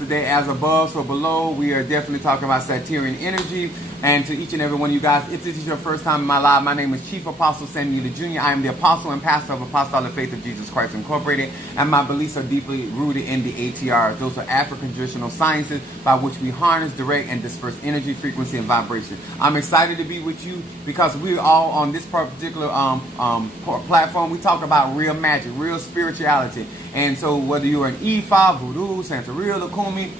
today, as above, so below. We are definitely talking about Satyrian energy. And to each and every one of you guys, if this is your first time in my live, my name is Chief Apostle Samuel Jr. I am the apostle and pastor of Apostolic Faith of Jesus Christ Incorporated, and my beliefs are deeply rooted in the ATRs. Those are African traditional sciences by which we harness, direct, and disperse energy, frequency, and vibration. I'm excited to be with you because we're all on this particular platform. We talk about real magic, real spirituality. And so whether you're an Ifa, Voodoo, Santeria, Lukumi,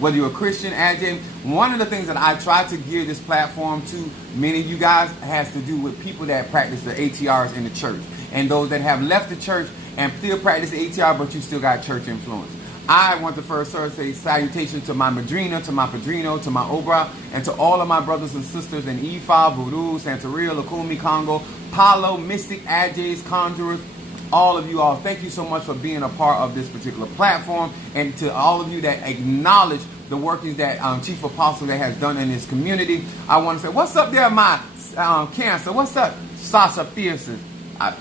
whether you're a Christian, Adjunct, one of the things that I try to gear this platform to many of you guys has to do with people that practice the ATRs in the church and those that have left the church and still practice the ATR, but you still got church influence. I want to first say salutation to my Madrina, to my Padrino, to my Obra, and to all of my brothers and sisters in Ifa, Voodoo, Santeria, Lukumi, Congo, Palo, Mystic, Adjays, Conjurers, all of you all. Thank you so much for being a part of this particular platform, and to all of you that acknowledge the workings that Chief Apostle that has done in this community. I want to say, what's up there, my Cancer? What's up, Sasha Fierces? I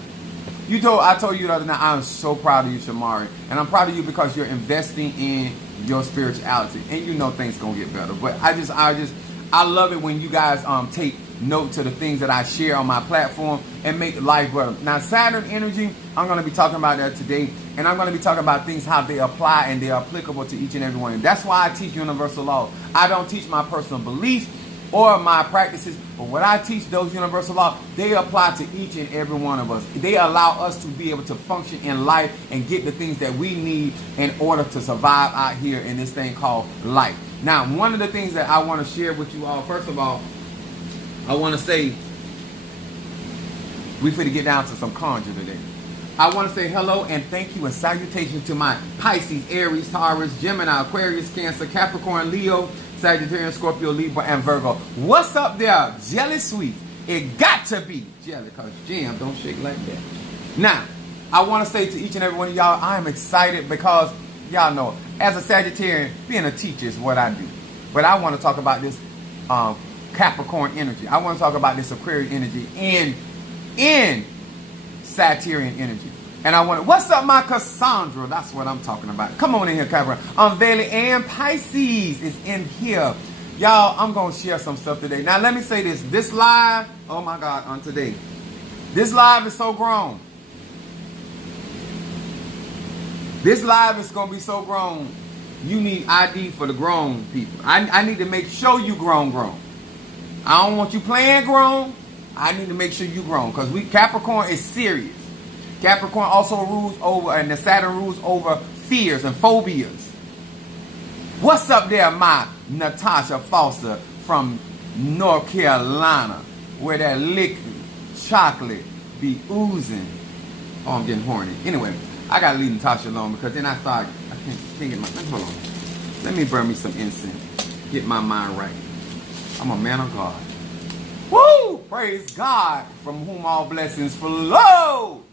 told you the other night, I'm so proud of you, Shamari, and I'm proud of you because you're investing in your spirituality, and you know things gonna get better. But I love it when you guys take note to the things that I share on my platform and make life better. Now, Saturn energy, I'm going to be talking about that today, and I'm going to be talking about things, how they apply and they're applicable to each and every one. And that's why I teach universal law. I don't teach my personal beliefs or my practices, but what I teach, those universal laws, they apply to each and every one of us. They allow us to be able to function in life and get the things that we need in order to survive out here in this thing called life. Now, one of the things that I want to share with you all, first of all, I want to say, we're going to get down to some conjure today. I want to say hello and thank you and salutation to my Pisces, Aries, Taurus, Gemini, Aquarius, Cancer, Capricorn, Leo, Sagittarius, Scorpio, Libra, and Virgo. What's up there, Jelly Sweet? It got to be jelly, because jam don't shake like that. Now, I want to say to each and every one of y'all, I am excited because y'all know, as a Sagittarian, being a teacher is what I do. But I want to talk about this Capricorn energy. I want to talk about this Aquarius energy in Satyrian energy. And I want to, what's up, my Cassandra? That's what I'm talking about. Come on in here, Capricorn. Valley and Pisces is in here. Y'all, I'm going to share some stuff today. Now, let me say this. This live, oh my God, on today. This live is so grown. This live is going to be so grown. You need ID for the grown people. I need to make sure you grown. I don't want you playing grown. I need to make sure you grown, because Capricorn is serious. Capricorn also rules over, and the Saturn rules over fears and phobias. What's up there, my Natasha Foster from North Carolina, where that liquid chocolate be oozing? Oh, I'm getting horny. Anyway, I gotta leave Natasha alone, because then I can't get my, hold on. Let me burn me some incense. Get my mind right. I'm a man of God. Woo! Praise God, from whom all blessings flow.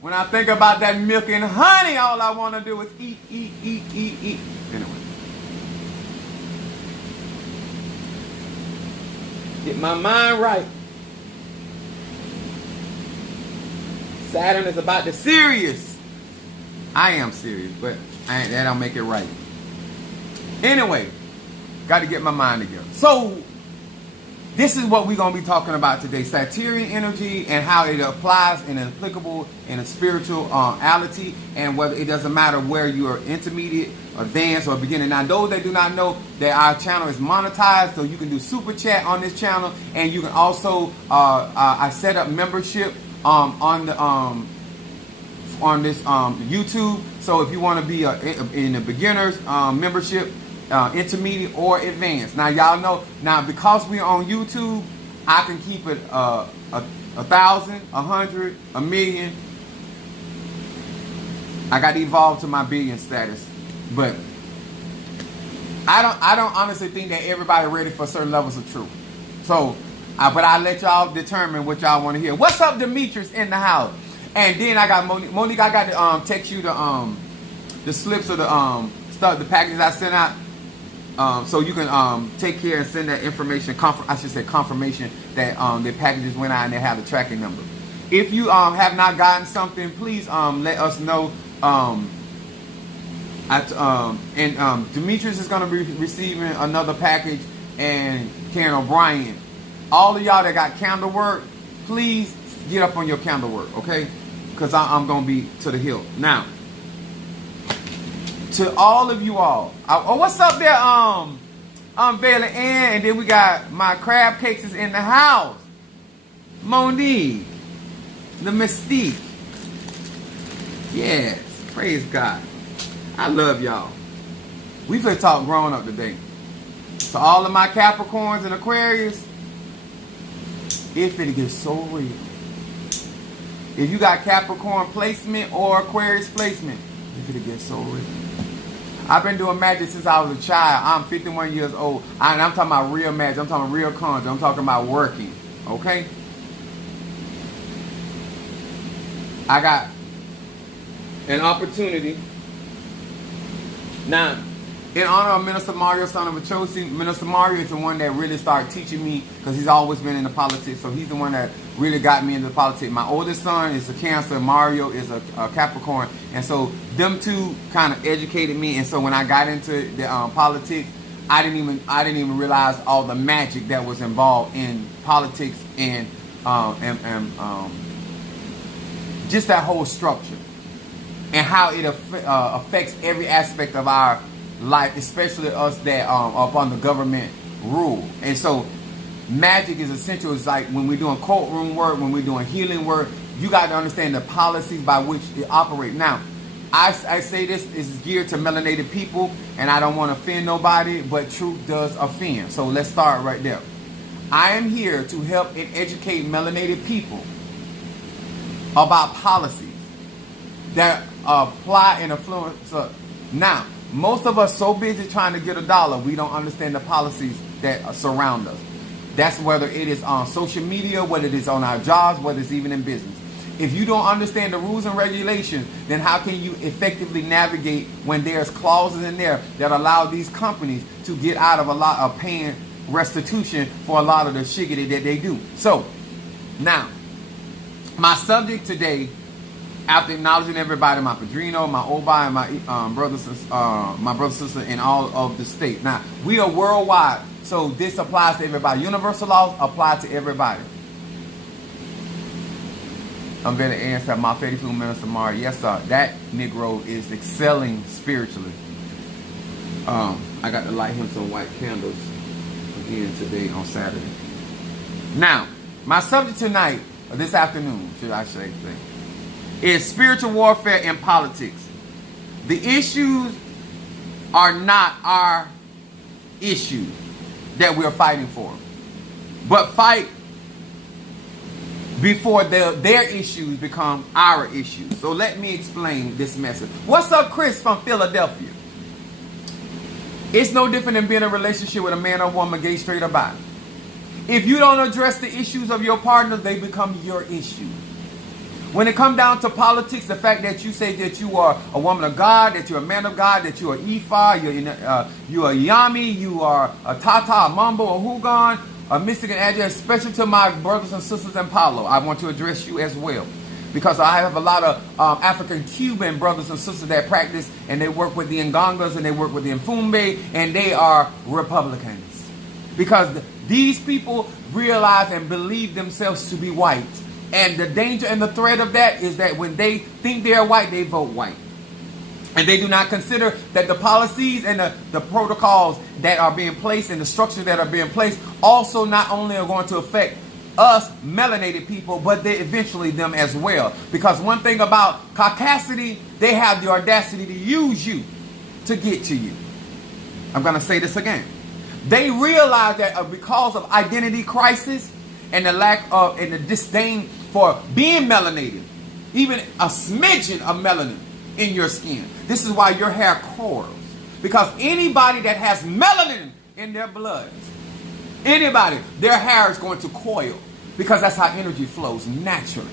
When I think about that milk and honey, all I want to do is eat. Anyway. Get my mind right. Saturn is about the serious. I am serious, but that don't make it right. Anyway, got to get my mind together. So, this is what we're going to be talking about today. Satyrian energy and how it applies and is applicable in a spirituality, and whether it doesn't matter where you are intermediate, advanced, or beginning. Now, those that do not know that our channel is monetized, so you can do super chat on this channel, and you can also I set up membership on this YouTube. So if you want to be in the beginners membership, intermediate or advanced. Now y'all know, now because we're on YouTube, I can keep it 1,000, 100, 1,000,000. I got to evolve to my billion status, but I don't honestly think that everybody ready for certain levels of truth. So, but I let y'all determine what y'all want to hear. What's up, Demetrius in the house? And then I got Monique. Monique, I got to text you the slips of the stuff, the packages I sent out. So you can take care and send that information, confirmation that the packages went out and they have the tracking number. If you have not gotten something, please let us know Demetrius is going to be receiving another package, and Karen O'Brien. All of y'all that got candle work, please get up on your candle work, okay? Because I'm going to be to the hill. Now, to all of you all, what's up there, Vela Ann, and then we got my crab cakes is in the house. Monique, the Mystique. Yes, praise God. I love y'all. We finna talk growing up today. To all of my Capricorns and Aquarius, it finna get so real. If you got Capricorn placement or Aquarius placement, it finna get so real. I've been doing magic since I was a child. I'm 51 years old. And I'm talking about real magic. I'm talking about real conjure. I'm talking about working. Okay? I got an opportunity. Now, in honor of Minister Mario, son of Achosi, Minister Mario is the one that really started teaching me, because he's always been into politics. So he's the one that really got me into politics. My oldest son is a Cancer. Mario is a Capricorn. And so them two kind of educated me. And so when I got into the politics, I didn't even realize all the magic that was involved in politics and just that whole structure, and how it affects every aspect of our life, especially us that are up under government rule. And so magic is essential. It's like when we're doing courtroom work, when we're doing healing work, you got to understand the policies by which they operate. Now, I say this is geared to melanated people, and I don't want to offend nobody, but truth does offend. So let's start right there. I am here to help and educate melanated people about policies that apply and influence us. Now, most of us so busy trying to get a dollar, we don't understand the policies that surround us. That's whether it is on social media, whether it is on our jobs, whether it's even in business. If you don't understand the rules and regulations, then how can you effectively navigate when there's clauses in there that allow these companies to get out of a lot of paying restitution for a lot of the shiggity that they do? So, now, my subject today, after acknowledging everybody, my padrino, my obai, and my brothers and sisters in all of the state. Now, we are worldwide, so this applies to everybody. Universal laws apply to everybody. I'm very answer my faithful minister Mari. Yes, sir. That Negro is excelling spiritually. I got to light him some white candles again today on Saturday. Now, my subject tonight, or this afternoon, should I say, is spiritual warfare and politics. The issues are not our issues that we're fighting for, but fight before their issues become our issues. So let me explain this message. What's up, Chris from Philadelphia? It's no different than being in a relationship with a man or woman, gay, straight, or bi. If you don't address the issues of your partner, they become your issues. When it comes down to politics, the fact that you say that you are a woman of God, that you're a man of God, that you're an Ifa, you're a Yami, you are a Tata, a Mambo, a Hugon, a Mystic and Agile, especially to my brothers and sisters in Palo, I want to address you as well. Because I have a lot of African-Cuban brothers and sisters that practice, and they work with the Ngongas, and they work with the Mfumbe, and they are Republicans. Because these people realize and believe themselves to be white. And the danger and the threat of that is that when they think they are white, they vote white. And they do not consider that the policies and the protocols that are being placed and the structures that are being placed also not only are going to affect us melanated people, but they eventually them as well. Because one thing about caucasity, they have the audacity to use you to get to you. I'm going to say this again. They realize that because of identity crisis and the lack of and the disdain for being melanated, even a smidgen of melanin in your skin. This is why your hair coils. Because anybody that has melanin in their blood, anybody, their hair is going to coil. Because that's how energy flows naturally.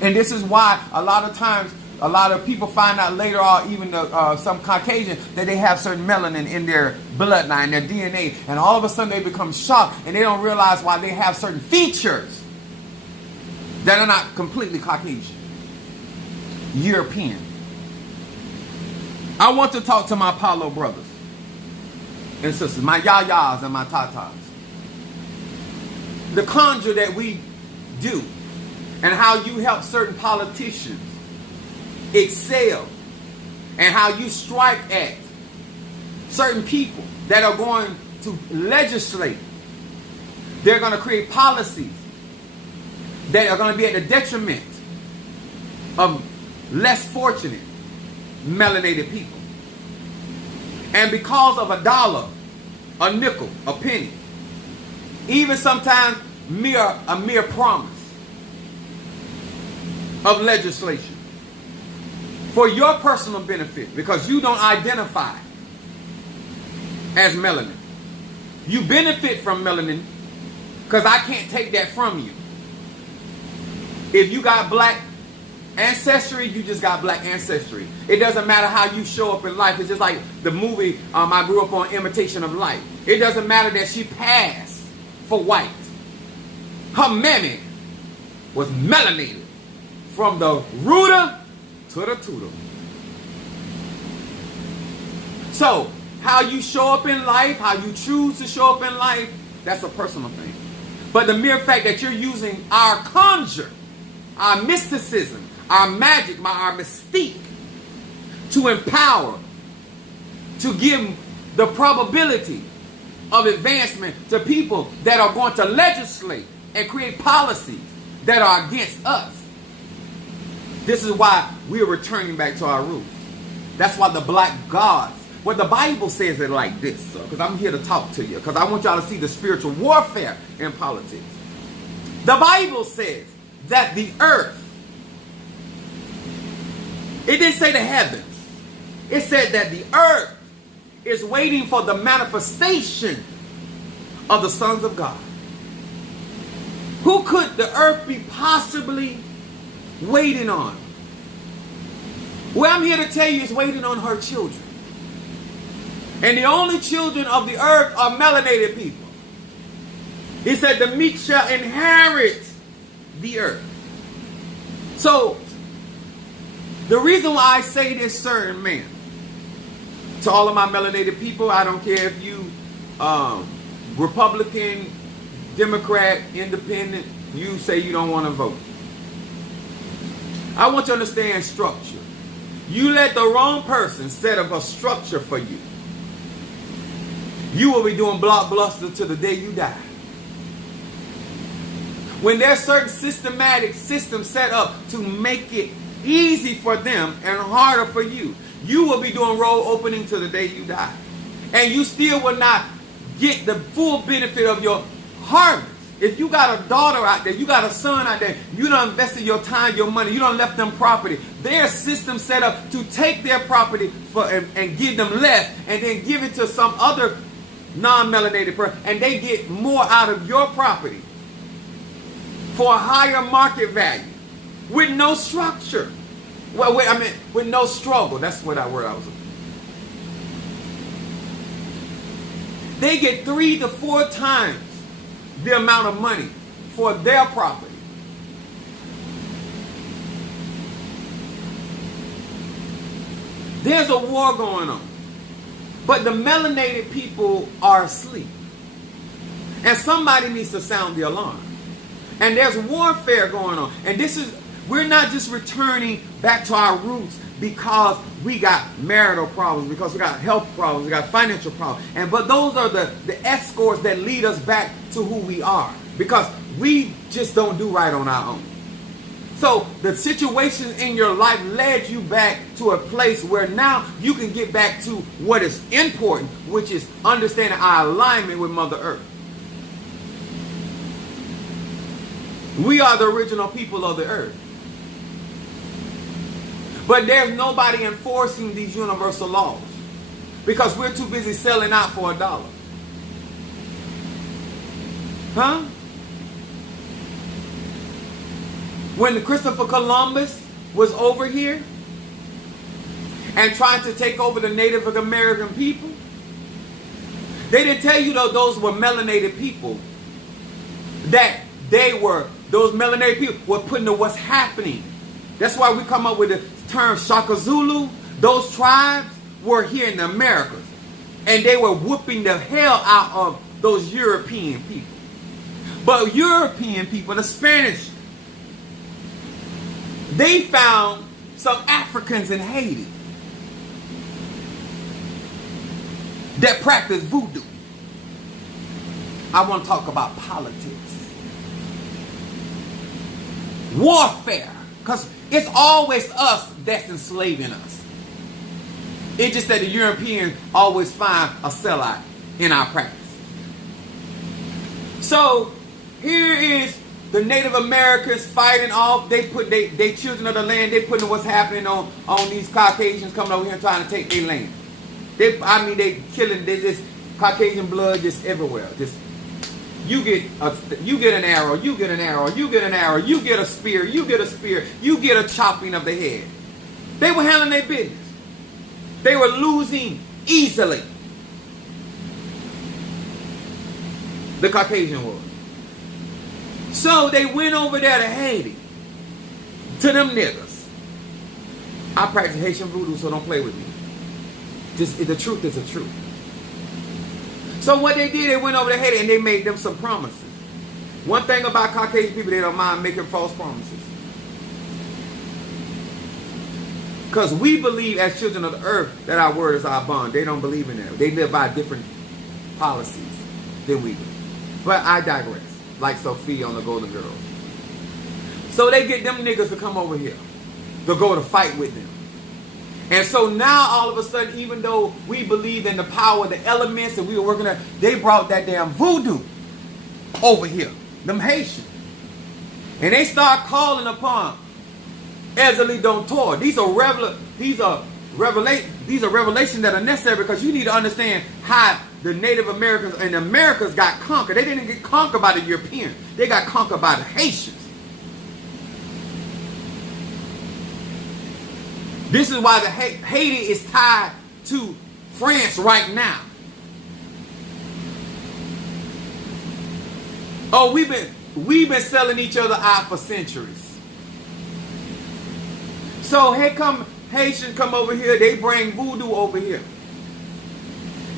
And this is why a lot of times, a lot of people find out later on, even some Caucasian, that they have certain melanin in their bloodline, their DNA. And all of a sudden they become shocked and they don't realize why they have certain features that are not completely Caucasian. European. I want to talk to my Apollo brothers and sisters, my yayas and my tatas. The conjure that we do and how you help certain politicians excel and how you strike at certain people that are going to legislate. They're going to create policies that are going to be at the detriment of less fortunate melanated people. And because of a dollar, a nickel, a penny, even sometimes a mere promise of legislation for your personal benefit, because you don't identify as melanin. You benefit from melanin because I can't take that from you. If you got black ancestry, you just got black ancestry. It doesn't matter how you show up in life. It's just like the movie I grew up on, Imitation of Light. It doesn't matter that she passed for white. Her mammy was melanated from the rooter to the tutor. So, how you show up in life, how you choose to show up in life, that's a personal thing. But the mere fact that you're using our conjure, our mysticism, our magic, our mystique to empower, to give the probability of advancement to people that are going to legislate and create policies that are against us. This is why we're returning back to our roots. That's why the black gods, well, the Bible says it like this, because I'm here to talk to you, because I want y'all to see the spiritual warfare in politics. The Bible says that the earth, it didn't say the heavens, it said that the earth is waiting for the manifestation of the sons of God. Who could the earth be possibly waiting on? Well, I'm here to tell you, it's waiting on her children. And the only children of the earth are melanated people. He said the meek shall inherit the earth. So, the reason why I say this, certain man, to all of my melanated people, I don't care if you Republican, Democrat, Independent, you say you don't want to vote. I want you to understand structure. You let the wrong person set up a structure for you. You will be doing blockbuster to the day you die. When there's certain systematic systems set up to make it easy for them and harder for you, you will be doing road opening to the day you die. And you still will not get the full benefit of your harvest. If you got a daughter out there, you got a son out there, you done invested your time, your money, you done left them property. There's systems set up to take their property and give them less and then give it to some other non-melanated person, and they get more out of your property for a higher market value with no structure. Well, with no struggle. That's what word I was looking for. They get 3 to 4 times the amount of money for their property. There's a war going on. But the melanated people are asleep. And somebody needs to sound the alarm. And there's warfare going on. And we're not just returning back to our roots because we got marital problems, because we got health problems, we got financial problems. But those are the escorts that lead us back to who we are. Because we just don't do right on our own. So the situations in your life led you back to a place where now you can get back to what is important, which is understanding our alignment with Mother Earth. We are the original people of the earth. But there's nobody enforcing these universal laws because we're too busy selling out for $1. Huh? When Christopher Columbus was over here and trying to take over the Native American people, they didn't tell you that those were melanated people, that those melanated people were putting to what's happening. That's why we come up with the term Shaka Zulu. Those tribes were here in the Americas. And they were whooping the hell out of those European people. But European people, the Spanish, they found some Africans in Haiti that practice voodoo. I want to talk about politics. Warfare. Because it's always us that's enslaving us. It's just that the Europeans always find a sellout in our practice. So here is the Native Americans fighting off. They put they children of the land. They putting what's happening on these Caucasians coming over here and trying to take their land. They killing. They just Caucasian blood just everywhere. Just you get an arrow. You get an arrow. You get an arrow. You get a spear. You get a spear. You get a chopping of the head. They were handling their business. They were losing easily. The Caucasian was. So they went over there to Haiti. To them niggas. I practice Haitian voodoo, so don't play with me. Just the truth is the truth. So what they did, they went over to Haiti and they made them some promises. One thing about Caucasian people, they don't mind making false promises. Because we believe as children of the earth that our word is our bond. They don't believe in that. They live by different policies than we do. But I digress. Like Sophia on the Golden Girls. So they get them niggas to come over here. To go to fight with them. And so now all of a sudden, even though we believe in the power of the elements and we were working at, they brought that damn voodoo over here. Them Haitians. And they start calling upon Ezeli Dontor. These are revelations that are necessary because you need to understand how the Native Americans and the Americas got conquered. They didn't get conquered by the Europeans. They got conquered by the Haitians. This is why Haiti is tied to France right now. Oh, we've been selling each other out for centuries. So here come Haitians come over here. They bring voodoo over here.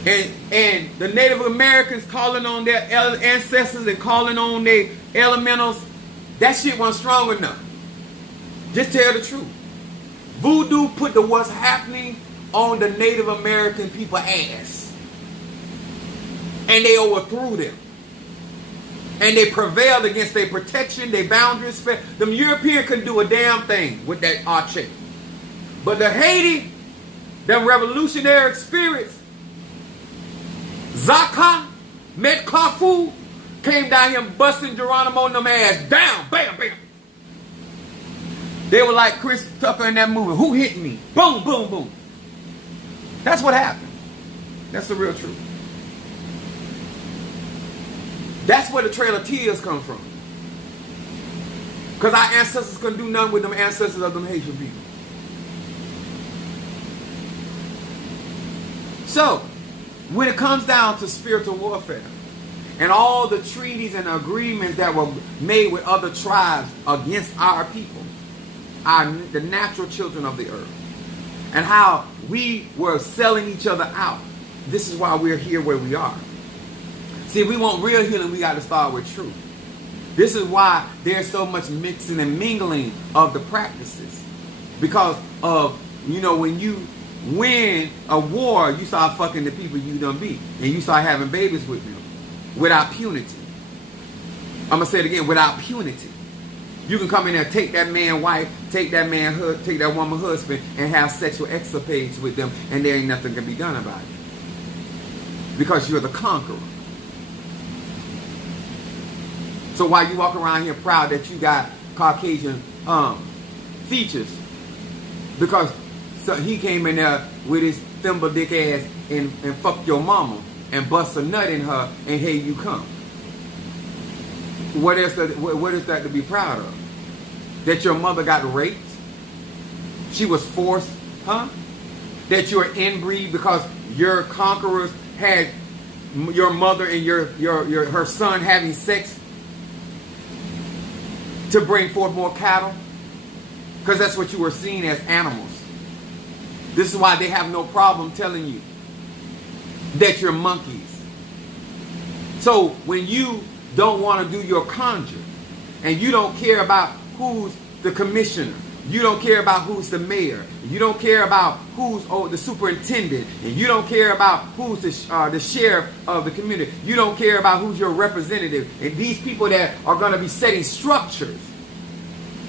And the Native Americans calling on their ancestors and calling on their elementals. That shit wasn't strong enough. Just tell the truth. Voodoo put the what's happening on the Native American people ass. And they overthrew them. And they prevailed against their protection, their boundaries. Them Europeans couldn't do a damn thing with that arche. But the Haiti, them revolutionary spirits, Zaka, Metcalfu, came down here and busting Geronimo and them ass down. Bam, bam. They were like Chris Tucker in that movie. Who hit me? Boom, boom, boom. That's what happened. That's the real truth. That's where the Trail of Tears come from. Because our ancestors couldn't do nothing with them ancestors of them Haitian people. So, when it comes down to spiritual warfare and all the treaties and agreements that were made with other tribes against our people, the natural children of the earth, and how we were selling each other out, this is why we're here where we are. See, if we want real healing, we got to start with truth. This is why there's so much mixing and mingling of the practices. Because of, when you win a war, you start fucking the people you done beat. And you start having babies with them. Without punity. I'm going to say it again, without punity. You can come in there, take that man's wife, take that woman's husband, and have sexual escapades with them, and there ain't nothing can be done about it. Because you're the conqueror. So while you walk around here proud that you got Caucasian features, because he came in there with his thimble dick ass and fucked your mama and bust a nut in her, and here you come. What is that to be proud of? That your mother got raped? She was forced, huh? That you're inbreed because your conquerors had your mother and her son having sex to bring forth more cattle? Because that's what you were seen as animals. This is why they have no problem telling you that you're monkeys. So when you don't want to do your conjure, and you don't care about who's the commissioner, you don't care about who's the mayor, you don't care about who's the superintendent, and you don't care about who's the sheriff of the community, you don't care about who's your representative, and these people that are going to be setting structures,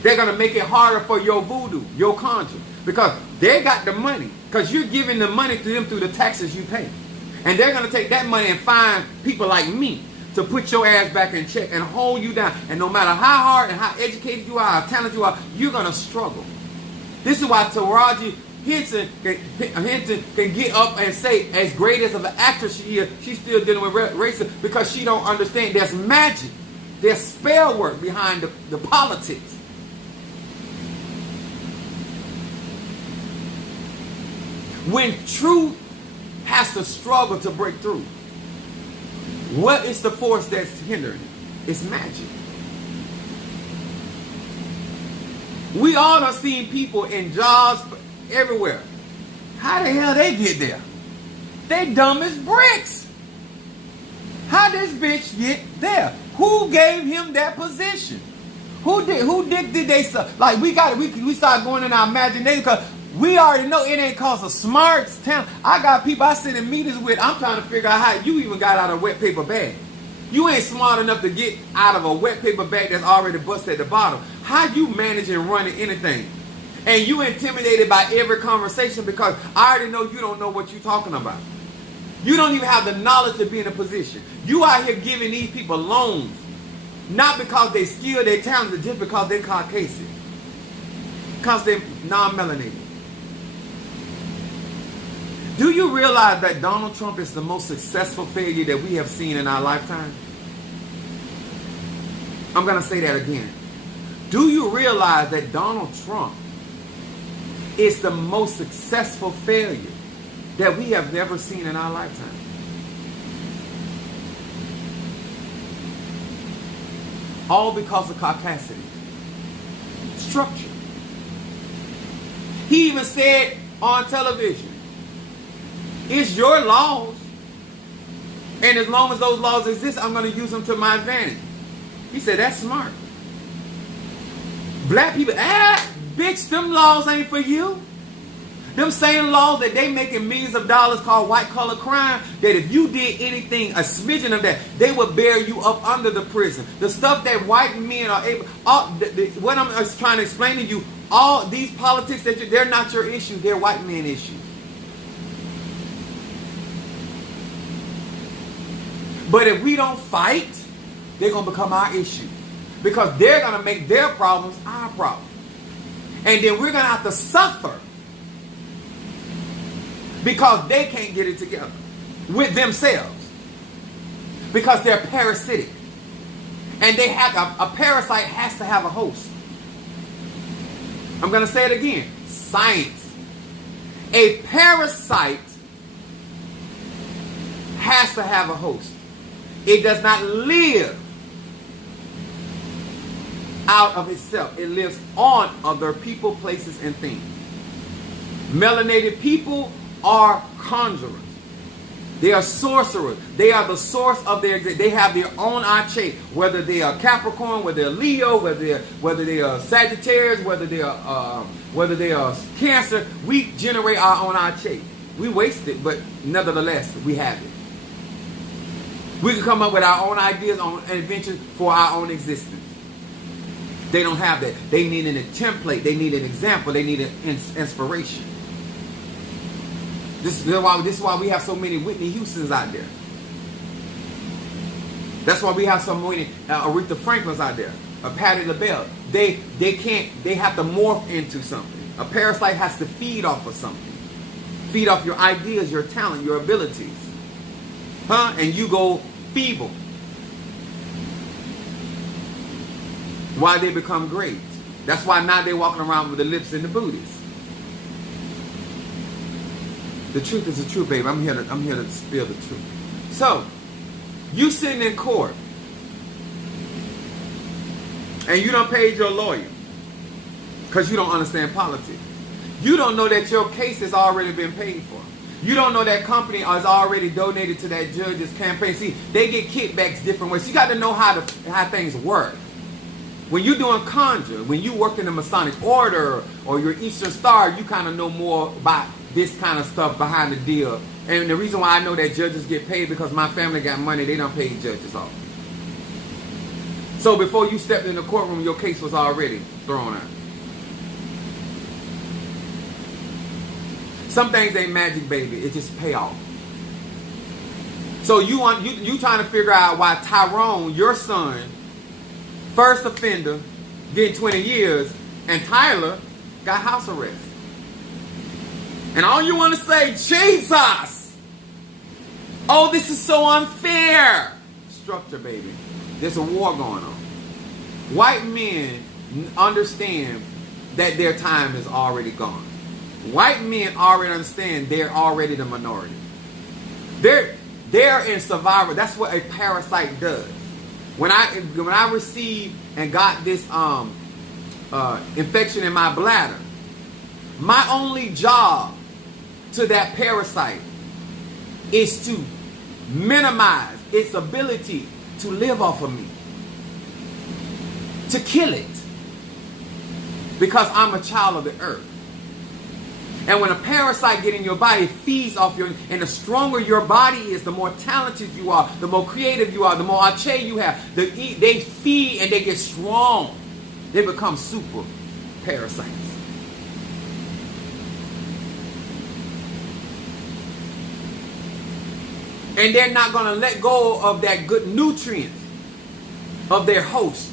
they're going to make it harder for your voodoo, your conjure, because they got the money, because you're giving the money to them through the taxes you pay. And they're going to take that money and find people like me to put your ass back in check and hold you down. And no matter how hard and how educated you are, how talented you are, you're going to struggle. This is why Taraji Henson can get up and say, as great as of an actress she is, she's still dealing with racism because she don't understand there's magic. There's spell work behind the politics. When truth has to struggle to break through, what is the force that's hindering it? It's magic. We all have seen people in jobs everywhere. How the hell they get there? They dumb as bricks. How this bitch get there? Who gave him that position? Who did they like? We start going in our imagination because we already know it ain't cause of smarts, talent. I got people I sit in meetings with. I'm trying to figure out how you even got out of a wet paper bag. You ain't smart enough to get out of a wet paper bag that's already busted at the bottom. How you managing running anything? And you intimidated by every conversation because I already know you don't know what you're talking about. You don't even have the knowledge to be in a position. You out here giving these people loans, not because they skilled, they talented, just because they're Caucasian. Because they're non-melanated. Do you realize that Donald Trump is the most successful failure that we have seen in our lifetime? I'm going to say that again. Do you realize that Donald Trump is the most successful failure that we have never seen in our lifetime? All because of caucasity. Structure. He even said on television, it's your laws. And as long as those laws exist, I'm going to use them to my advantage. He said, that's smart. Black people, bitch, them laws ain't for you. Them same laws that they making millions of dollars called white collar crime, that if you did anything, a smidgen of that, they would bear you up under the prison. The stuff that white men are able, what I'm trying to explain to you, all these politics, they're not your issue, they're white men issues. But if we don't fight, they're going to become our issue. Because they're going to make their problems our problem. And then we're going to have to suffer because they can't get it together with themselves. Because they're parasitic. And they have a parasite has to have a host. I'm going to say it again. Science. A parasite has to have a host. It does not live out of itself. It lives on other people, places, and things. Melanated people are conjurers. They are sorcerers. They are the source of their existence. They have their own ache. Whether they are Capricorn, whether they're Leo, whether they are Sagittarius, whether they are Cancer, we generate our own ache. We waste it, but nevertheless, we have it. We can come up with our own ideas, on inventions for our own existence. They don't have that. They need a template. They need an example. They need an inspiration. This is why we have so many Whitney Houstons out there. That's why we have so many Aretha Franklins out there. A Patti LaBelle. They have to morph into something. A parasite has to feed off of something. Feed off your ideas, your talent, your abilities. And you go feeble. Why they become great. That's why now they're walking around with the lips and the booties. The truth is the truth, baby. I'm here to spill the truth. So, you sitting in court and you done paid your lawyer because you don't understand politics. You don't know that your case has already been paid for. You don't know that company has already donated to that judge's campaign. See, they get kickbacks different ways. So you got to know how things work. When you're doing conjure, when you work in the Masonic Order or your Eastern Star, you kind of know more about this kind of stuff behind the deal. And the reason why I know that judges get paid because my family got money, they don't pay judges off. So before you stepped in the courtroom, your case was already thrown out. Some things ain't magic, baby. It just pay off. So you trying to figure out why Tyrone, your son, first offender, getting 20 years, and Tyler got house arrest. And all you want to say, Jesus! Oh, this is so unfair. Structure, baby. There's a war going on. White men understand that their time is already gone. White men already understand they're already the minority. They're in survival. That's what a parasite does. When I received and got this infection in my bladder, my only job to that parasite is to minimize its ability to live off of me, to kill it, because I'm a child of the earth. And when a parasite get in your body, it feeds off your, and the stronger your body is, the more talented you are, the more creative you are, the more arche you have. They feed and they get strong. They become super parasites. And they're not going to let go of that good nutrient of their host.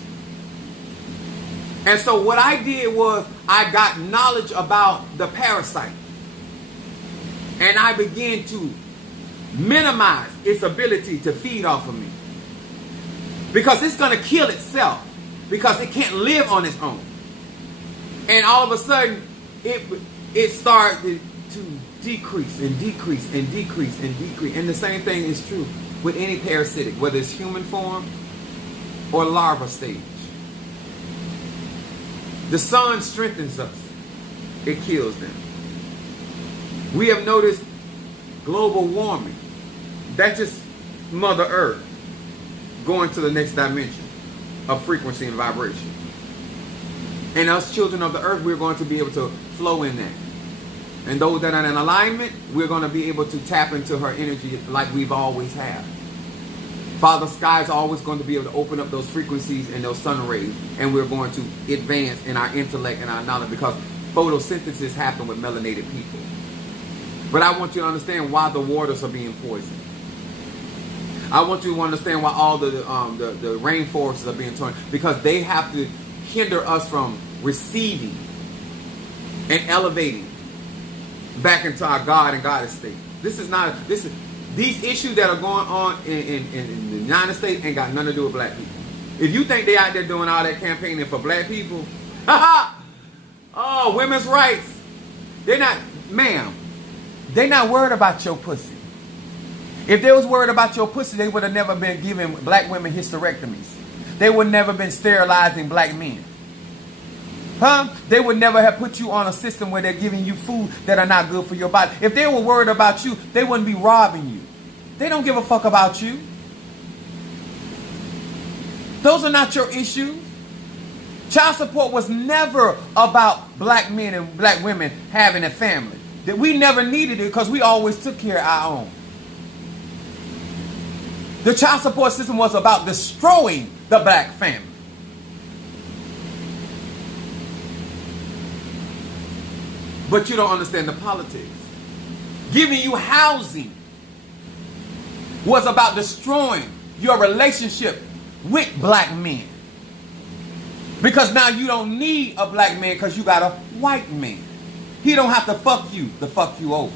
And so what I did was I got knowledge about the parasite. And I began to minimize its ability to feed off of me. Because it's going to kill itself. Because it can't live on its own. And all of a sudden, it started to decrease and decrease and decrease and decrease. And the same thing is true with any parasitic, whether it's human form or larva stage. The sun strengthens us. It kills them. We have noticed global warming. That's just Mother Earth going to the next dimension of frequency and vibration. And us children of the earth, we're going to be able to flow in that. And those that are in alignment, we're going to be able to tap into her energy like we've always have. Father Sky is always going to be able to open up those frequencies and those sun rays, and we're going to advance in our intellect and our knowledge, because photosynthesis happens with melanated people. But I want you to understand why the waters are being poisoned. I want you to understand why all the rainforests are being torn, because they have to hinder us from receiving and elevating back into our God and Goddess state. These issues that are going on in the United States ain't got nothing to do with black people. If you think they out there doing all that campaigning for black people, oh, women's rights, they're not, ma'am, they're not worried about your pussy. If they was worried about your pussy, they would have never been giving black women hysterectomies. They would never been sterilizing black men. They would never have put you on a system where they're giving you food that are not good for your body. If they were worried about you, they wouldn't be robbing you. They don't give a fuck about you. Those are not your issues. Child support was never about black men and black women having a family. That we never needed it because we always took care of our own. The child support system was about destroying the black family. But you don't understand the politics. Giving you housing was about destroying your relationship with black men. Because now you don't need a black man because you got a white man. He don't have to fuck you to fuck you over.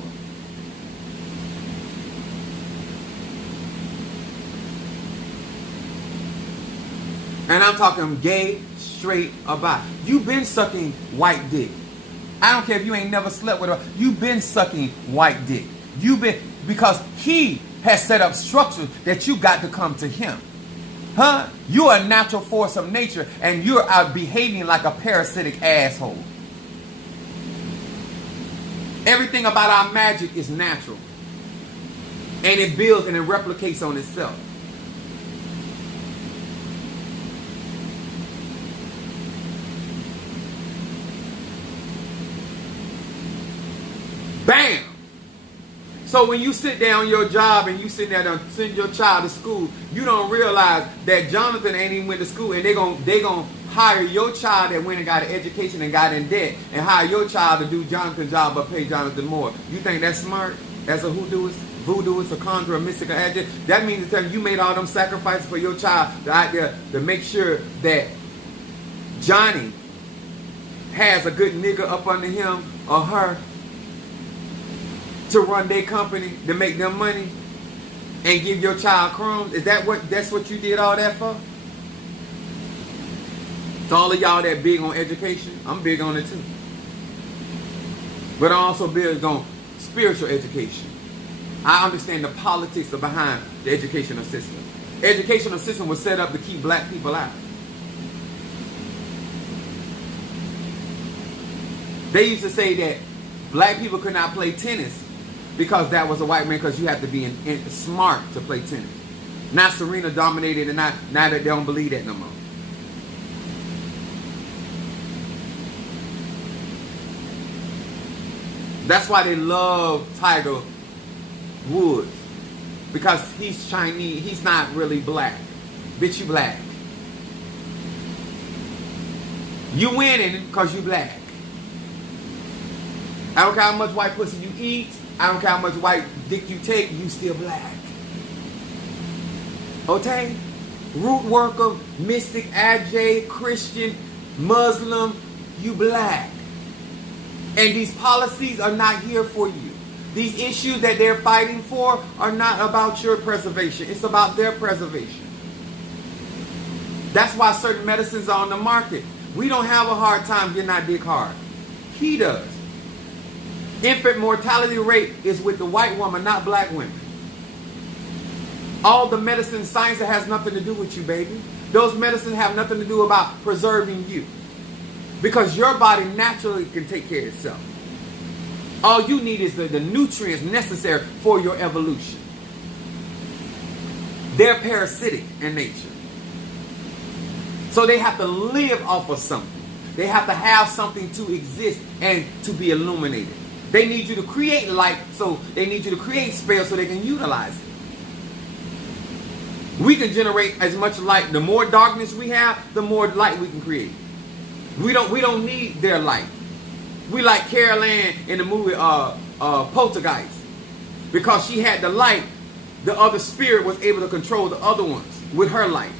And I'm talking gay, straight, or bi. You've been sucking white dick. I don't care if you ain't never slept with her. You've been sucking white dick. You've been, because he has set up structures that you got to come to him. You are a natural force of nature, and you're out behaving like a parasitic asshole. Everything about our magic is natural. And it builds and it replicates on itself. Bam! So when you sit there on your job and you sit there to send your child to school, you don't realize that Jonathan ain't even went to school, and they gonna hire your child that went and got an education and got in debt, and hire your child to do Jonathan's job but pay Jonathan more. You think that's smart? As a voodooist, a conjurer, a mystic, an agent? That means to tell you made all them sacrifices for your child out there to make sure that Johnny has a good nigga up under him or her to run their company, to make them money, and give your child crumbs. That's what you did all that for? To all of y'all that big on education, I'm big on it too. But I'm also big on spiritual education. I understand the politics behind the educational system. The educational system was set up to keep black people out. They used to say that black people could not play tennis because that was a white man, because you have to be smart to play tennis. Now Serena dominated, and now that they don't believe that no more. That's why they love Tiger Woods, because he's Chinese. He's not really black. Bitch, you black. You winning because you black. I don't care how much white pussy you eat. I don't care how much white dick you take. You still black. Okay? Root worker, mystic, AJ, Christian, Muslim. You black. And these policies are not here for you. These issues that they're fighting for are not about your preservation. It's about their preservation. That's why certain medicines are on the market. We don't have a hard time getting our dick hard. He does. Infant mortality rate is with the white woman, not black women. All the medicine science that has nothing to do with you, baby. Those medicines have nothing to do about preserving you. Because your body naturally can take care of itself. All you need is the nutrients necessary for your evolution. They're parasitic in nature. So they have to live off of something. They have to have something to exist and to be illuminated. They need you to create light, so they need you to create spells so they can utilize it. We can generate as much light. The more darkness we have, the more light we can create. We don't need their light. We like Carol Ann in the movie Poltergeist. Because she had the light, the other spirit was able to control the other ones with her light.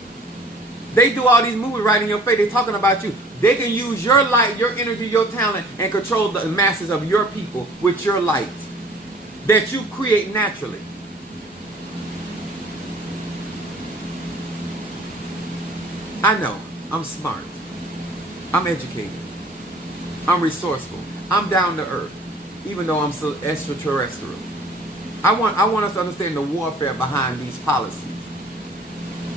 They do all these movies right in your face. They're talking about you. They can use your light, your energy, your talent, and control the masses of your people with your light that you create naturally. I know. I'm smart. I'm educated. I'm resourceful. I'm down to earth, even though I'm so extraterrestrial. I want us to understand the warfare behind these policies.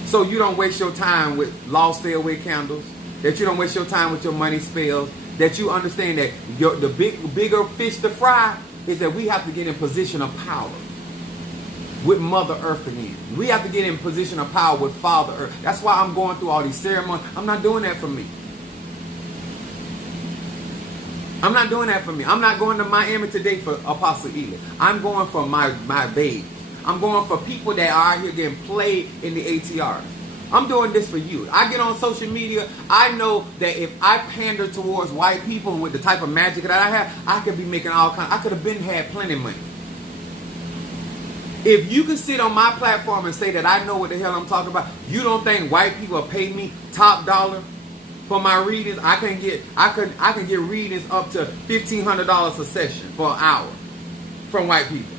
So you don't waste your time with lost stay away candles, that you don't waste your time with your money spells, that you understand that the bigger fish to fry is that we have to get in position of power with Mother Earth again. We have to get in position of power with Father Earth. That's why I'm going through all these ceremonies. I'm not doing that for me. I'm not doing that for me. I'm not going to Miami today for Apostle Ely. I'm going for my babe. I'm going for people that are out here getting played in the ATRs. I'm doing this for you. I get on social media. I know that if I pander towards white people with the type of magic that I have, I could be making all kinds. I could have been had plenty of money. If you can sit on my platform and say that I know what the hell I'm talking about, you don't think white people pay me top dollar for my readings? I can get readings up to $1,500 a session for an hour from white people.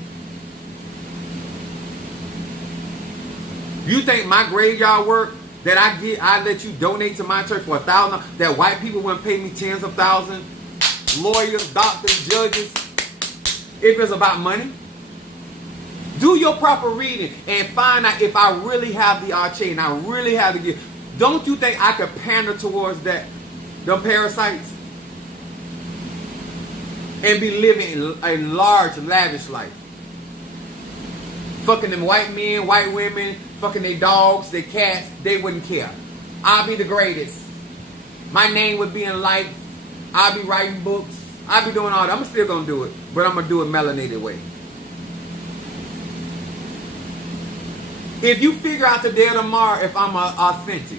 You think my graveyard work that I let you donate to my church for $1,000, that white people wouldn't pay me tens of thousands, lawyers, doctors, judges, if it's about money? Do your proper reading and find out if I really have the arche and I really have the gift. Don't you think I could pander towards that, them parasites? and be living a large, lavish life. Fucking them white men, white women, fucking their dogs, their cats, they wouldn't care. I'll be the greatest. My name would be in lights. I'll be writing books. I'll be doing all that. I'm still going to do it, but I'm going to do it melanated way. If you figure out today or tomorrow if I'm authentic,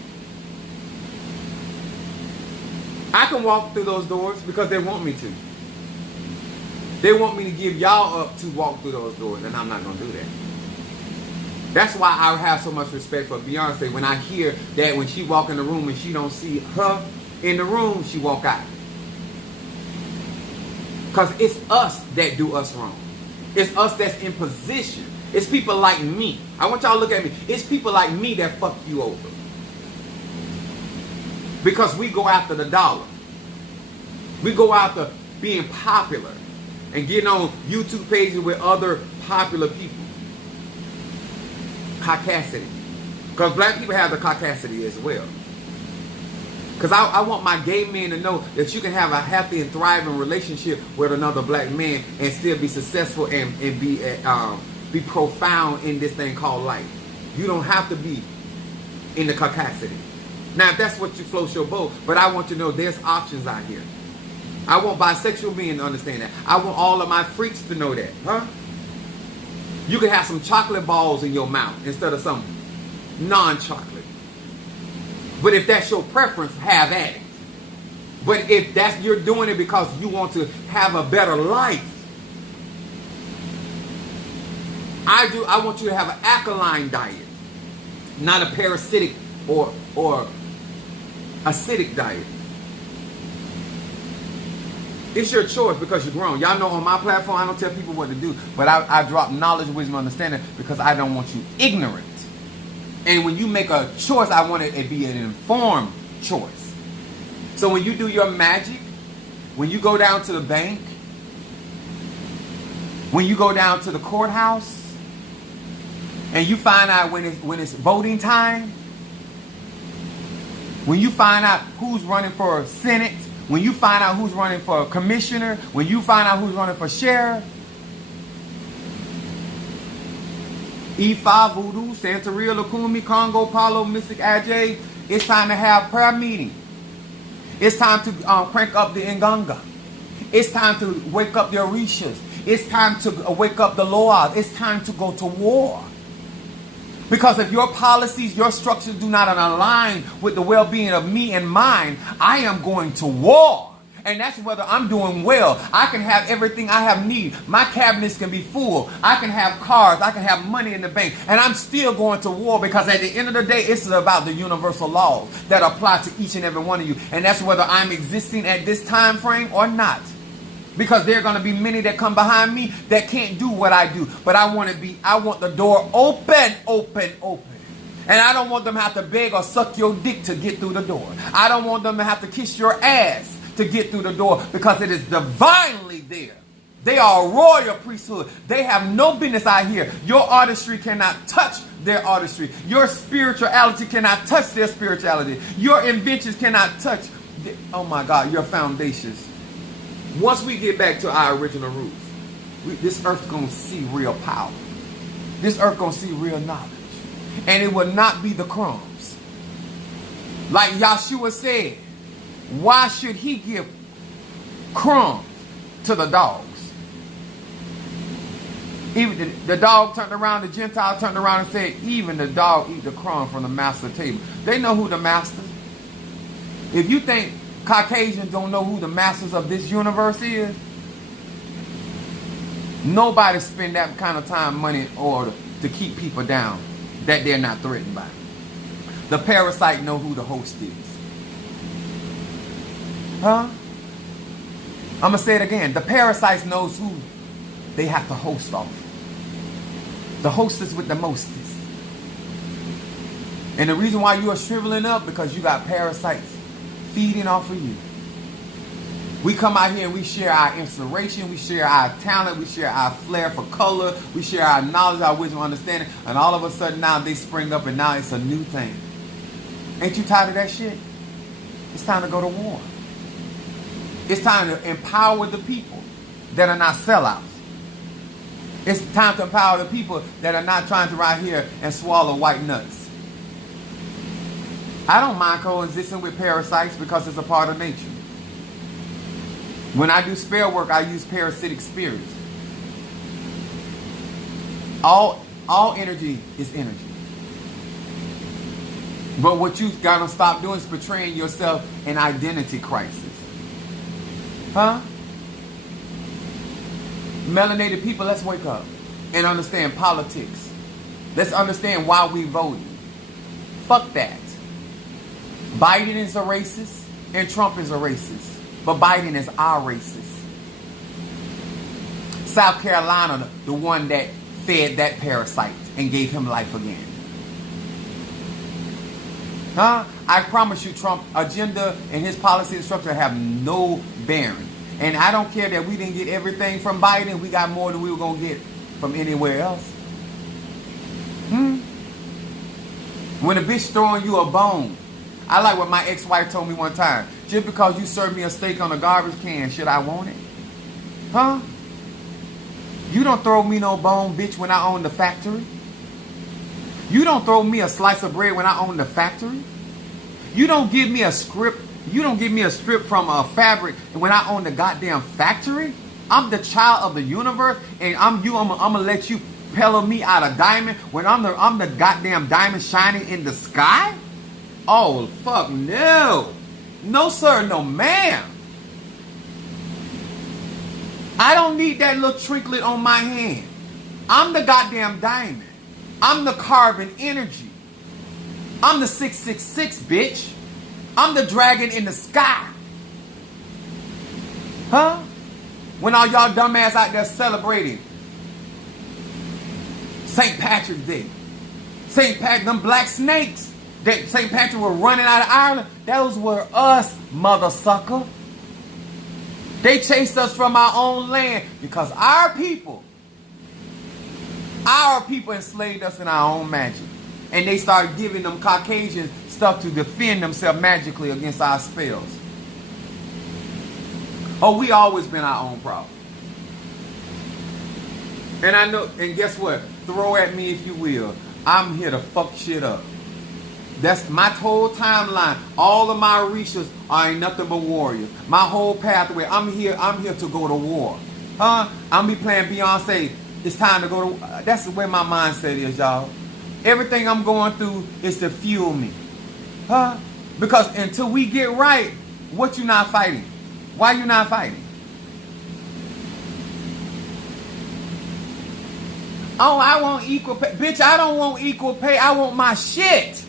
I can walk through those doors because they want me to. They want me to give y'all up to walk through those doors, and I'm not going to do that. That's why I have so much respect for Beyonce. When I hear that when she walk in the room and she don't see her in the room, she walk out. Because it's us that do us wrong. It's us that's in position. It's people like me. I want y'all to look at me. It's people like me that fuck you over. Because we go after the dollar. We go after being popular and getting on YouTube pages with other popular people. Caucasity. Because black people have the caucasity as well. Because I want my gay men to know that you can have a happy and thriving relationship with another black man and still be successful and be profound in this thing called life. You don't have to be in the caucasity. Now, if that's what you float your boat, but I want you to know there's options out here. I want bisexual men to understand that. I want all of my freaks to know that. Huh? You can have some chocolate balls in your mouth instead of some non-chocolate. But if that's your preference, have at it. But if that's you're doing it because you want to have a better life, I want you to have an alkaline diet, not a parasitic or acidic diet. It's your choice because you're grown. Y'all know on my platform, I don't tell people what to do, but I drop knowledge, wisdom, understanding because I don't want you ignorant. And when you make a choice, I want it to be an informed choice. So when you do your magic, when you go down to the bank, when you go down to the courthouse, and you find out when it's voting time, when you find out who's running for Senate, when you find out who's running for commissioner, when you find out who's running for sheriff, Ifa, Voodoo, Santeria, Lukumi, Congo, Palo, Mystic, Ajay, it's time to have prayer meeting. It's time to crank up the Nganga. It's time to wake up the Orishas. It's time to wake up the Loas. It's time to go to war. Because if your policies, your structures do not align with the well-being of me and mine, I am going to war. And that's whether I'm doing well. I can have everything I have need. My cabinets can be full. I can have cars. I can have money in the bank. And I'm still going to war because at the end of the day, it's about the universal laws that apply to each and every one of you. And that's whether I'm existing at this time frame or not. Because there are going to be many that come behind me that can't do what I do. But I want the door open. And I don't want them to have to beg or suck your dick to get through the door. I don't want them to have to kiss your ass to get through the door because it is divinely there. They are a royal priesthood. They have no business out here. Your artistry cannot touch their artistry. Your spirituality cannot touch their spirituality. Your inventions cannot touch, oh my God, your foundations. Once we get back to our original roots, this earth's going to see real power. This earth going to see real knowledge. And it will not be the crumbs. Like Yahshua said, why should he give crumbs to the dogs? Even the dog turned around, the Gentile turned around and said, even the dog eat the crumb from the master's table. They know who the master. If you think Caucasians don't know who the masters of this universe is, nobody spend that kind of time, money, in order to keep people down that they're not threatened by. The parasite know who the host is. Huh? I'm going to say it again. The parasites knows who they have to host off. The hostess with the mostest. And the reason why you are shriveling up because you got parasites feeding off of you. We come out here and we share our inspiration, we share our talent, we share our flair for color, we share our knowledge, our wisdom, understanding, and all of a sudden now they spring up and now it's a new thing. Ain't you tired of that shit? It's time to go to war. It's time to empower the people. that are not sellouts. It's time to empower the people that are not trying to ride here and swallow white nuts. I don't mind coexisting with parasites because it's a part of nature. When I do spell work, I use parasitic spirits. All energy is energy. But what you gotta stop doing is portraying yourself in identity crisis. Huh? Melanated people, let's wake up and understand politics. Let's understand why we voted. Fuck that. Biden is a racist and Trump is a racist. But Biden is our racist. South Carolina, the one that fed that parasite and gave him life again. Huh? I promise you, Trump's agenda and his policy and structure have no bearing. And I don't care that we didn't get everything from Biden. We got more than we were going to get from anywhere else. When a bitch throwing you a bone. I like what my ex-wife told me one time. Just because you serve me a steak on a garbage can, should I want it? Huh? You don't throw me no bone, bitch, when I own the factory. You don't throw me a slice of bread when I own the factory. You don't give me a script. You don't give me a strip from a fabric when I own the goddamn factory. I'm the child of the universe, and I'm gonna let you pellet me out of diamond when I'm the goddamn diamond shining in the sky. Oh fuck no, no sir, no ma'am. I don't need that little trinklet on my hand. I'm the goddamn diamond. I'm the carbon energy. I'm the 666, bitch. I'm the dragon in the sky. Huh? When all y'all dumbass out there celebrating St. Patrick's Day. St. Patrick, them black snakes that St. Patrick were running out of Ireland, those were us, mother sucker. They chased us from our own land because our people enslaved us in our own magic. And they started giving them Caucasians stuff to defend themselves magically against our spells. Oh, we always been our own problem. And I know, and guess what? Throw at me if you will. I'm here to fuck shit up. That's my whole timeline. All of my research are nothing but warriors. My whole pathway, I'm here to go to war. Huh? I'm be playing Beyonce. It's time to go to, that's the way my mindset is, y'all. Everything I'm going through is to fuel me. Huh? Because until we get right, what you not fighting? Why you not fighting? Oh, I want equal pay. Bitch, I don't want equal pay. I want my shit.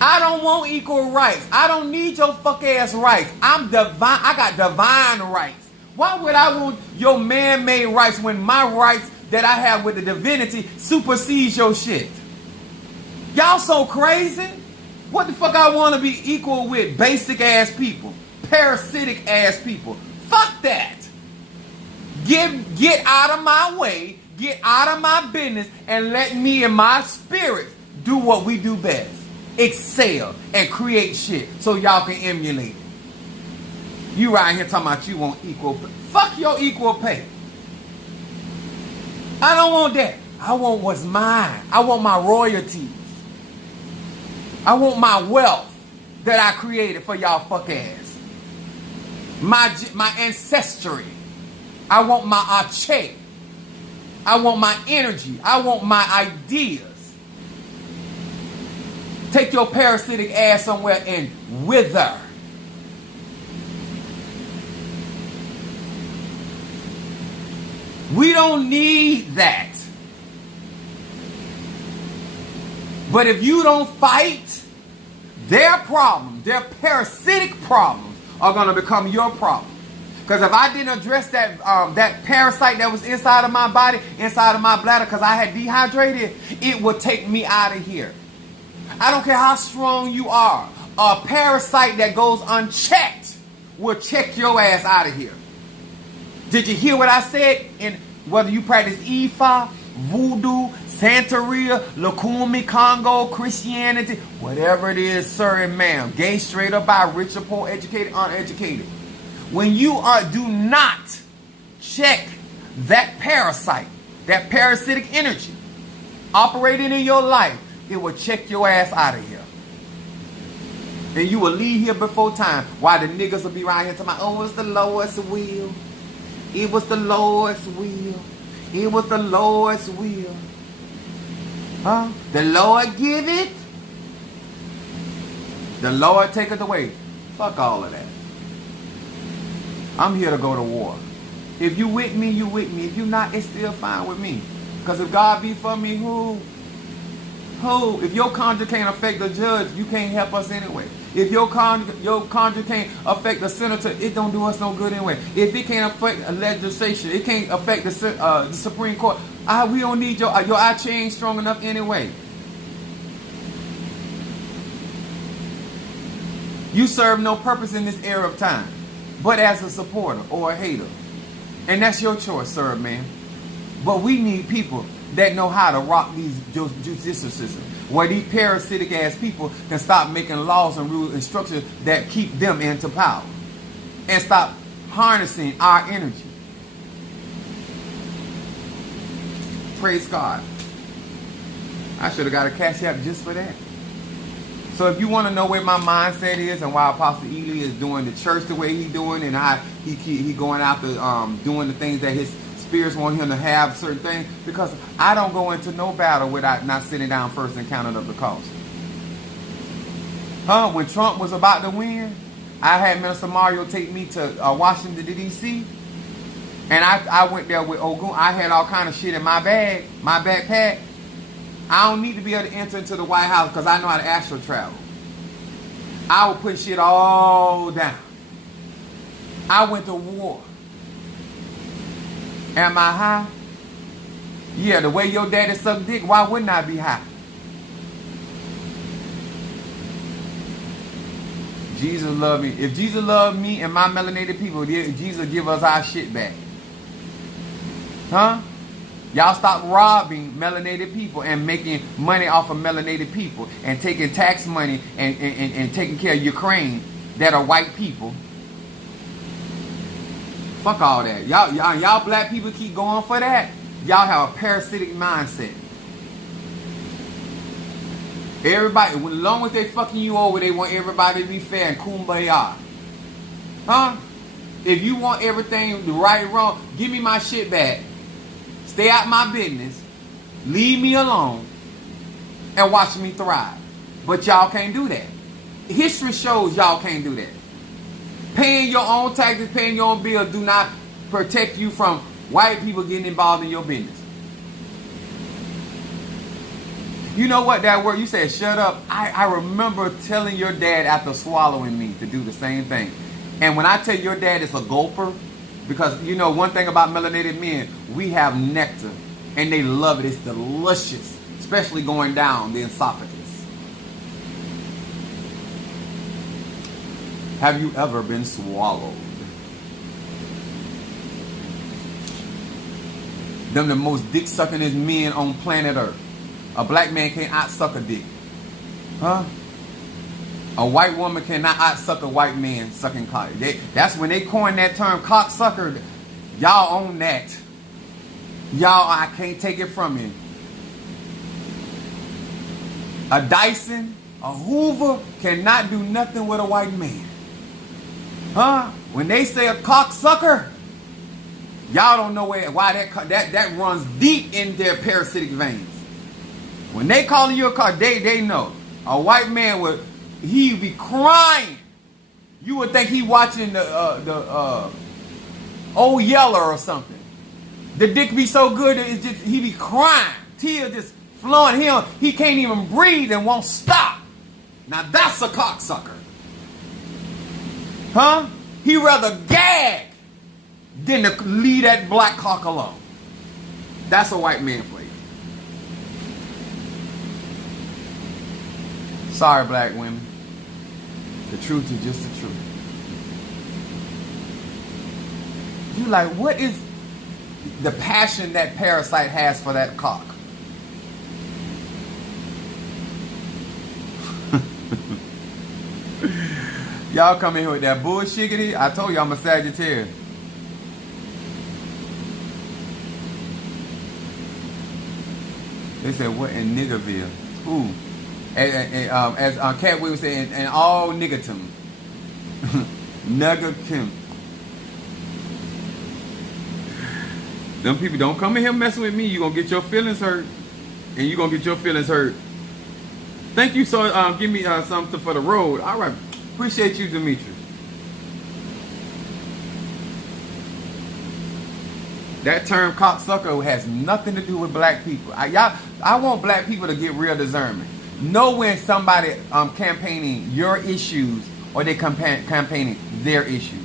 I don't want equal rights. I don't need your fuck ass rights. I'm divine. I got divine rights. Why would I want your man-made rights when my rights that I have with the divinity supersedes your shit? Y'all so crazy? What the fuck I want to be equal with basic ass people? Parasitic ass people. Fuck that. Get out of my way. Get out of my business and let me and my spirits do what we do best. Excel and create shit so y'all can emulate it. You right here talking about you want equal pay. Fuck your equal pay. I don't want that. I want what's mine. I want my royalties. I want my wealth that I created for y'all fuck ass. My ancestry. I want my arche. I want my energy. I want my ideas. Take your parasitic ass somewhere and wither. We don't need that. But if you don't fight, their problems, their parasitic problems are going to become your problem. Because if I didn't address that that parasite that was inside of my body, inside of my bladder, because I had dehydrated, it would take me out of here. I don't care how strong you are. A parasite that goes unchecked will check your ass out of here. Did you hear what I said? In whether you practice Ifa, Voodoo, Santeria, Lukumi, Congo, Christianity, whatever it is, sir and ma'am, gay, straight or bi, rich or poor, educated, uneducated. When you do not check that parasite, that parasitic energy operating in your life, it will check your ass out of here. And you will leave here before time. While the niggas will be around here talking about, oh, it's the Lord's will. It was the Lord's will. It was the Lord's will. Huh? The Lord give it. The Lord take it away. Fuck all of that. I'm here to go to war. If you with me, you with me. If you not, it's still fine with me. Because if God be for me, who? If your conjugal can't affect the judge, you can't help us anyway. If your conjugal can't affect the senator, it don't do us no good anyway. If it can't affect a legislation, it can't affect the Supreme Court. We don't need your ICH ain't strong enough anyway. You serve no purpose in this era of time, but as a supporter or a hater. And that's your choice, sir, man. But we need people that know how to rock these judicial systems, where these parasitic ass people can stop making laws and rules and structures that keep them into power, and stop harnessing our energy. Praise God. I should have got a cash app just for that. So if you want to know where my mindset is and why Apostle Ely is doing the church the way he's doing, and how he going after doing the things that his spirits want him to have, certain things, because I don't go into no battle without not sitting down first and counting up the cost. When Trump was about to win, I had Minister Mario take me to Washington, D.C., and I went there with Ogun. I had all kind of shit in my bag, my backpack. I don't need to be able to enter into the White House because I know how to astral travel. I would put shit all down. I went to war. Am I high? Yeah, the way your daddy sucked dick, why wouldn't I be high? Jesus loved me. If Jesus loved me and my melanated people, Jesus give us our shit back. Huh? Y'all stop robbing melanated people and making money off of melanated people and taking tax money and taking care of Ukraine that are white people. Fuck all that. Y'all black people keep going for that. Y'all have a parasitic mindset. Everybody, as long as they fucking you over, they want everybody to be fair and kumbaya. Huh? If you want everything the right and wrong, give me my shit back. Stay out my business. Leave me alone. And watch me thrive. But y'all can't do that. History shows y'all can't do that. Paying your own taxes, paying your own bills do not protect you from white people getting involved in your business. You know what that word, you said shut up. I remember telling your dad after swallowing me to do the same thing. And when I tell your dad it's a gulper, because you know one thing about melanated men, we have nectar and they love it. It's delicious, especially going down the esophagus. Have you ever been swallowed? Them the most dick suckingest men on planet Earth. A black man can't out-suck a dick. Huh? A white woman cannot out-suck a white man sucking cock. That's when they coined that term cocksucker. Y'all own that. Y'all, I can't take it from you. A Dyson, a Hoover cannot do nothing with a white man. Huh? When they say a cocksucker, y'all don't know why that runs deep in their parasitic veins. When they calling you a cock, they know. A white man he'd be crying. You would think he watching the Old Yeller or something. The dick be so good that it's just he be crying, tears just flowing. He can't even breathe and won't stop. Now that's a cocksucker. Huh? He rather gag than to leave that black cock alone. That's a white man for you. Sorry, black women. The truth is just the truth. You like, what is the passion that parasite has for that cock? Y'all come in here with that bullshit. I told you I'm a Sagittarius. They said, what in Niggerville? Ooh. As Cat Williams said, and all niggertum. Nuggerkim. Them people don't come in here messing with me. You're going to get your feelings hurt. And you're going to get your feelings hurt. Thank you. So give me something for the road. All right. Appreciate you, Demetrius. That term cocksucker has nothing to do with black people. I want black people to get real discernment. Know when somebody campaigning your issues or they campaigning their issues.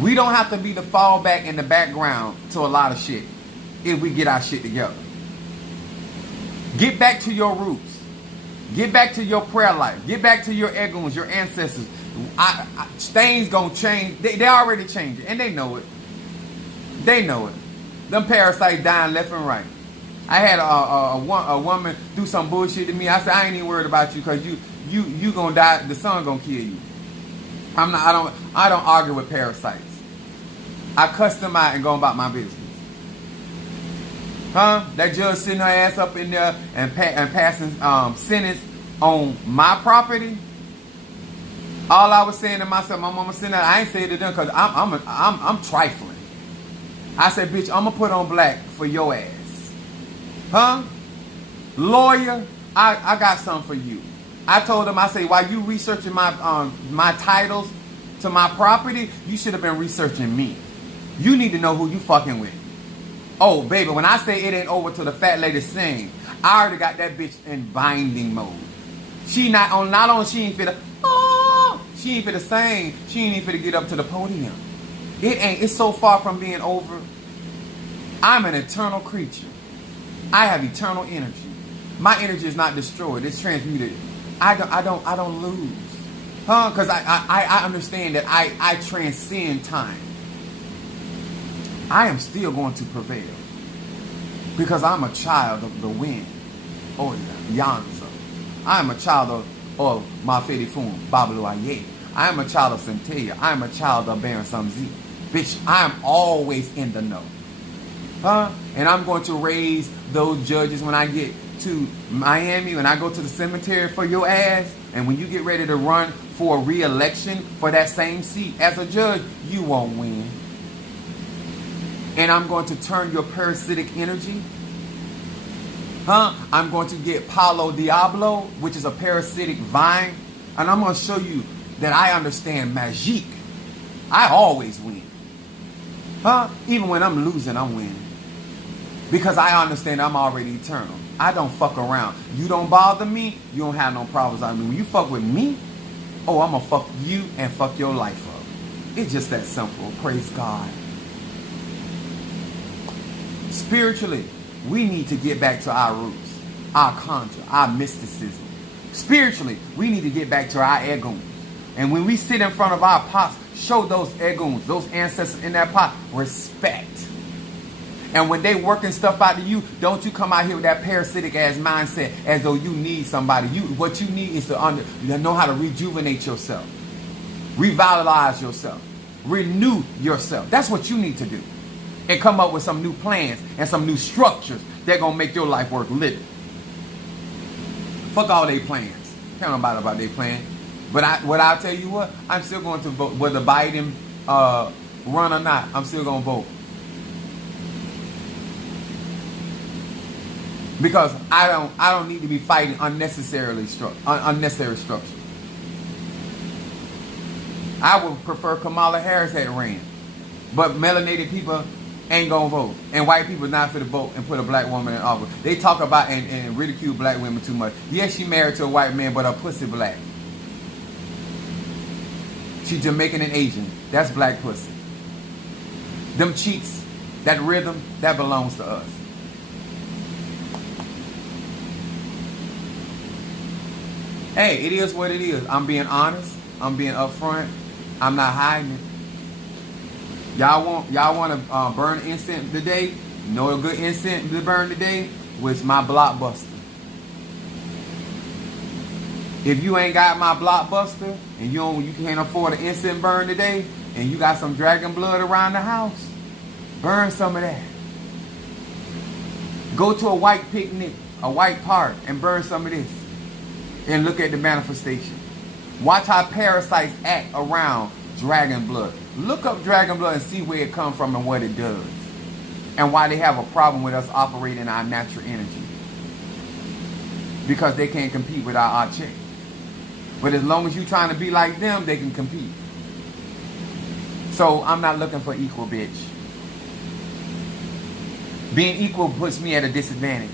We don't have to be the fallback in the background to a lot of shit if we get our shit together. Get back to your roots. Get back to your prayer life. Get back to your egoons, your ancestors. Things gonna change. They already changed it, and they know it. They know it. Them parasites dying left and right. I had a woman do some bullshit to me. I said, I ain't even worried about you because you gonna die. The sun gonna kill you. I don't argue with parasites. I cuss them out and go about my business. That judge sitting her ass up in there and passing sentence on my property. All I was saying to myself, my mama said that I ain't say it to them because I'm trifling. I said, bitch, I'm gonna put on black for your ass. Lawyer, I got something for you. I told him, I say, while you researching my titles to my property, you should have been researching me. You need to know who you fucking with. Oh, baby, when I say it ain't over till the fat lady sing, I already got that bitch in binding mode. She not only she ain't finna, she ain't finna sing, she ain't even finna get up to the podium. It's so far from being over. I'm an eternal creature. I have eternal energy. My energy is not destroyed, it's transmuted. I don't lose. Because I understand that I transcend time. I am still going to prevail. Because I'm a child of the wind. Oh, Yanza. I am a child of Mafedi Fun, Bablu Aye. I am a child of Centella. I am a child of Baron Samzi. Bitch, I am always in the know. And I'm going to raise those judges when I get to Miami, when I go to the cemetery for your ass. And when you get ready to run for a re-election for that same seat as a judge, you won't win. And I'm going to turn your parasitic energy. I'm going to get Palo Diablo, which is a parasitic vine. And I'm going to show you that I understand magic. I always win. Even when I'm losing, I'm winning. Because I understand I'm already eternal. I don't fuck around. You don't bother me, you don't have no problems on me. When you fuck with me, oh, I'm going to fuck you and fuck your life up. It's just that simple. Praise God. Spiritually, we need to get back to our roots, our conjure, our mysticism. Spiritually, we need to get back to our egoons. And when we sit in front of our pots, show those egoons, those ancestors in that pot, respect. And when they working stuff out to you, don't you come out here with that parasitic ass mindset as though you need somebody. What you need is to know how to rejuvenate yourself, revitalize yourself, renew yourself. That's what you need to do. And come up with some new plans and some new structures that gonna make your life worth living. Fuck all they plans. Tell them about their plan. But I'll tell you what, I'm still going to vote. Whether Biden run or not, I'm still gonna vote. Because I don't need to be fighting unnecessary structure. I would prefer Kamala Harris had ran. But melanated people ain't gonna vote. And white people not for the vote and put a black woman in office. They talk about and ridicule black women too much. Yes, she married to a white man, but her pussy black. She Jamaican and Asian. That's black pussy. Them cheeks, that rhythm, that belongs to us. Hey, it is what it is. I'm being honest. I'm being upfront. I'm not hiding it. Y'all want to burn incense today? You know a good incense to burn today? Was my Blockbuster. If you ain't got my Blockbuster and you can't afford an incense burn today, and you got some dragon blood around the house, burn some of that. Go to a white picnic, a white park, and burn some of this. And look at the manifestation. Watch how parasites act around dragon blood. Look up dragon blood and see where it comes from and what it does. And why they have a problem with us operating our natural energy. Because they can't compete with our check. But as long as you're trying to be like them, they can compete. So I'm not looking for equal, bitch. Being equal puts me at a disadvantage.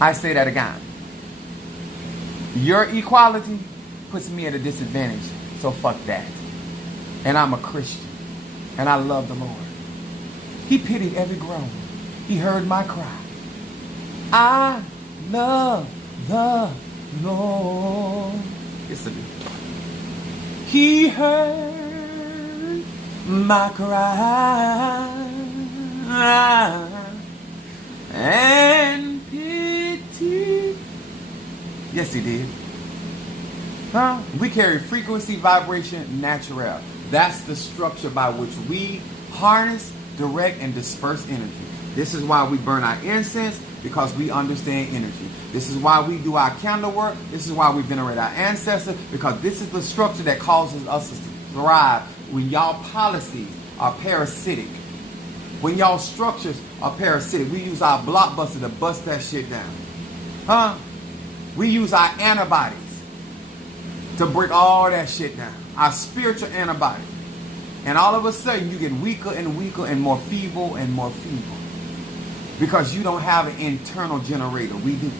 I say that again. Your equality puts me at a disadvantage. So fuck that. And I'm a Christian. And I love the Lord. He pitied every groan. He heard my cry. I love the Lord. Yes, I do. He heard my cry and pity. Yes, he did. Huh? We carry frequency, vibration, natural. That's the structure by which we harness, direct, and disperse energy. This is why we burn our incense, because we understand energy. This is why we do our candle work. This is why we venerate our ancestors, because this is the structure that causes us to thrive when y'all policies are parasitic. When y'all structures are parasitic, we use our blockbuster to bust that shit down. Huh? We use our antibodies to break all that shit down. Our spiritual antibodies. And all of a sudden, you get weaker and weaker and more feeble and more feeble. Because you don't have an internal generator. We do.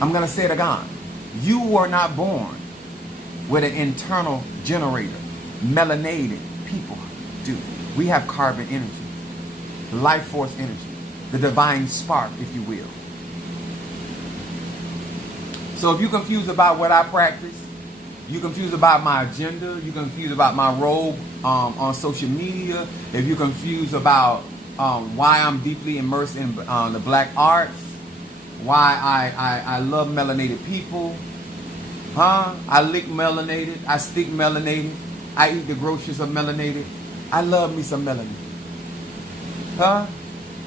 I'm going to say it again. You were not born with an internal generator. Melanated people do. We have carbon energy. Life force energy. The divine spark, if you will. So if you're confused about what I practice, you're confused about my agenda, you're confused about my role on social media, if you're confused about why I'm deeply immersed in the black arts, why I love melanated people, I lick melanated, I stick melanated, I eat the groceries of melanated, I love me some melanin,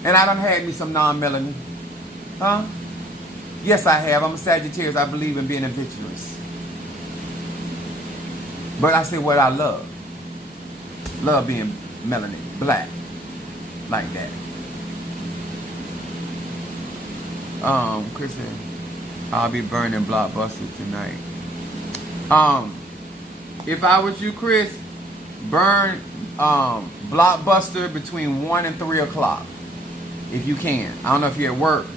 and I done had me some non-melanin, yes I have. I'm a Sagittarius. I believe in being adventurous. But I say what I love. Love being melanin, black. Like that. Chris said, I'll be burning Blockbuster tonight. If I was you, Chris, burn Blockbuster between 1 and 3 o'clock. If you can. I don't know if you're at work.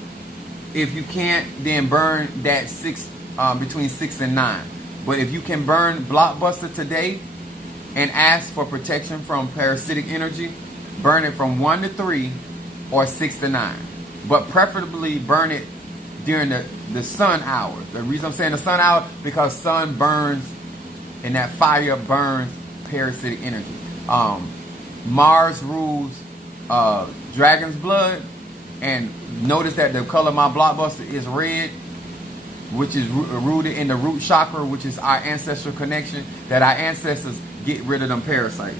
If you can't, then burn that between 6 and 9. But if you can burn Blockbuster today and ask for protection from parasitic energy, burn it from 1 to 3 or 6 to 9. But preferably burn it during the sun hour. The reason I'm saying the sun hour, because sun burns and that fire burns parasitic energy. Mars rules dragon's blood. And notice that the color of my Blockbuster is red, which is rooted in the root chakra, which is our ancestral connection, that our ancestors get rid of them parasites.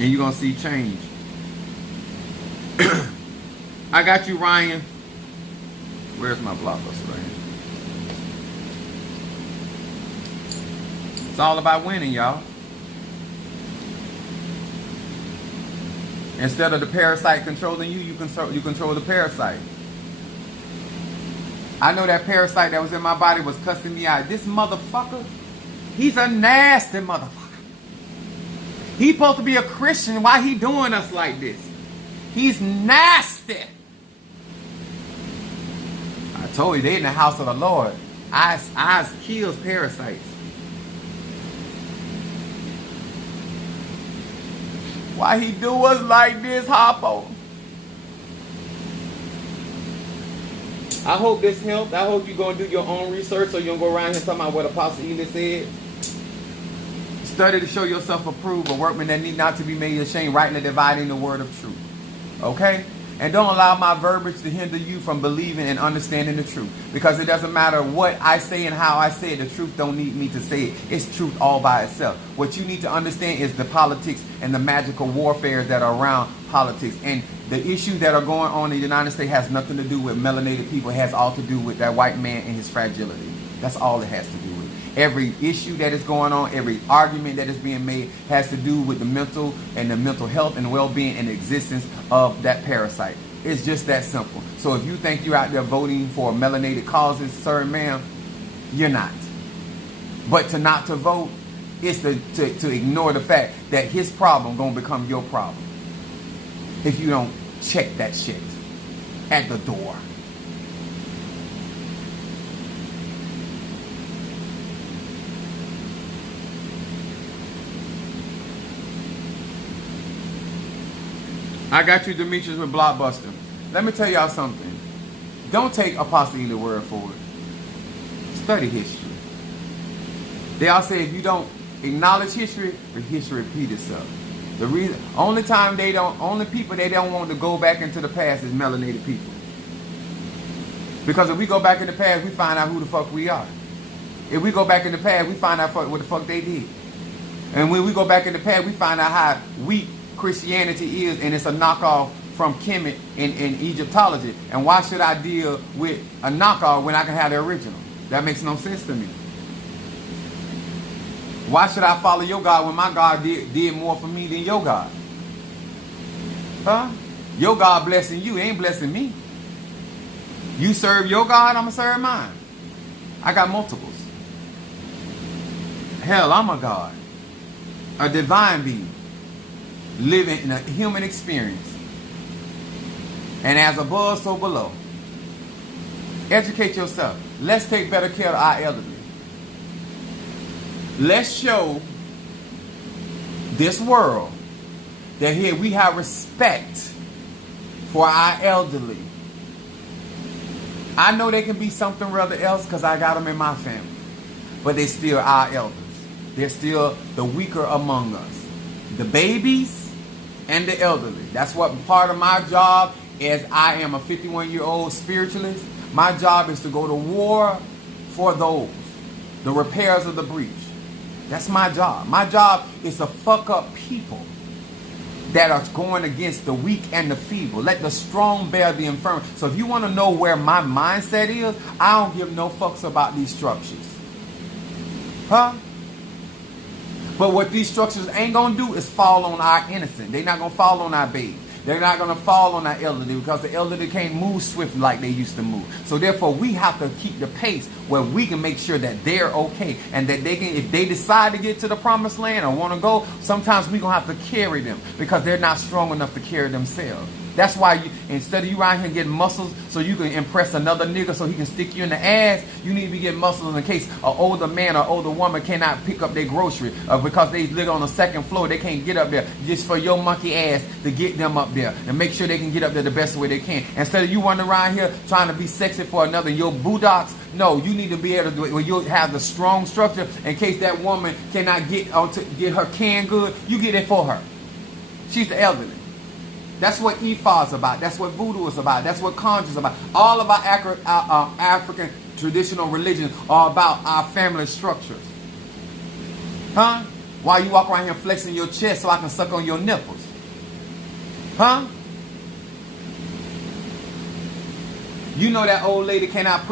And you're going to see change. I got you, Ryan. Where's my Blockbuster right here? It's all about winning, y'all. Instead of the parasite controlling you, you control the parasite. I know that parasite that was in my body was cussing me out. This motherfucker, he's a nasty motherfucker. He's supposed to be a Christian. Why he doing us like this? He's nasty. I told you, they in the house of the Lord. Eyes kills parasites. Why he do us like this, Harpo? I hope this helped. I hope you're going to do your own research, so you don't go around here talking about what Apostle Ely said. Study to show yourself approved, a workman that need not to be made ashamed, rightly dividing the word of truth. Okay? And don't allow my verbiage to hinder you from believing and understanding the truth. Because it doesn't matter what I say and how I say it. The truth don't need me to say it. It's truth all by itself. What you need to understand is the politics and the magical warfare that are around politics. And the issues that are going on in the United States has nothing to do with melanated people. It has all to do with that white man and his fragility. That's all it has to do with. Every issue that is going on, every argument that is being made has to do with the mental health and well-being and existence of that parasite. It's just that simple. So if you think you're out there voting for melanated causes, sir and ma'am, you're not. But to not to vote is to ignore the fact that his problem gonna become your problem if you don't check that shit at the door. I got you, Demetrius, with Blockbuster. Let me tell y'all something. Don't take Apostle Ely word for it. Study history. They all say if you don't acknowledge history, the history repeats itself. The reason, only people they don't want to go back into the past is melanated people. Because if we go back in the past, we find out who the fuck we are. If we go back in the past, we find out what the fuck they did. And when we go back in the past, we find out how weak Christianity is, and it's a knockoff from Kemet in Egyptology. And why should I deal with a knockoff when I can have the original? That makes no sense to me. Why should I follow your God when my God did more for me than your God? Huh? Your God blessing you, ain't blessing me. You serve your God, I'm going to serve mine. I got multiples. Hell, I'm a God. A divine being. Living in a human experience. And as above, so below. Educate yourself. Let's take better care of our elderly. Let's show this world that here we have respect for our elderly. I know they can be something rather else because I got them in my family. But they're still our elders. They're still the weaker among us. The babies and the elderly. That's what part of my job is. I am a 51-year-old spiritualist. My job is to go to war for those. The repairs of the breach. That's my job. My job is to fuck up people that are going against the weak and the feeble. Let the strong bear the infirm. So if you want to know where my mindset is, I don't give no fucks about these structures. Huh? But what these structures ain't going to do is fall on our innocent. They're not going to fall on our baby. They're not going to fall on our elderly because the elderly can't move swift like they used to move. So therefore, we have to keep the pace where we can make sure that they're okay and that they can, if they decide to get to the promised land or want to go, sometimes we're going to have to carry them because they're not strong enough to carry themselves. That's why you, instead of you out here getting muscles so you can impress another nigga so he can stick you in the ass, you need to be getting muscles in case an older man or older woman cannot pick up their grocery because they live on the second floor. They can't get up there just for your monkey ass to get them up there and make sure they can get up there the best way they can. Instead of you running around here trying to be sexy for another, your buttocks, no, you need to be able to do it where you'll have the strong structure in case that woman cannot get her canned good. You get it for her. She's the elderly. That's what Ifa is about. That's what voodoo is about. That's what conjure is about. All of our African traditional religions are about our family structures. Huh? Why you walk around here flexing your chest so I can suck on your nipples? Huh? You know that old lady cannot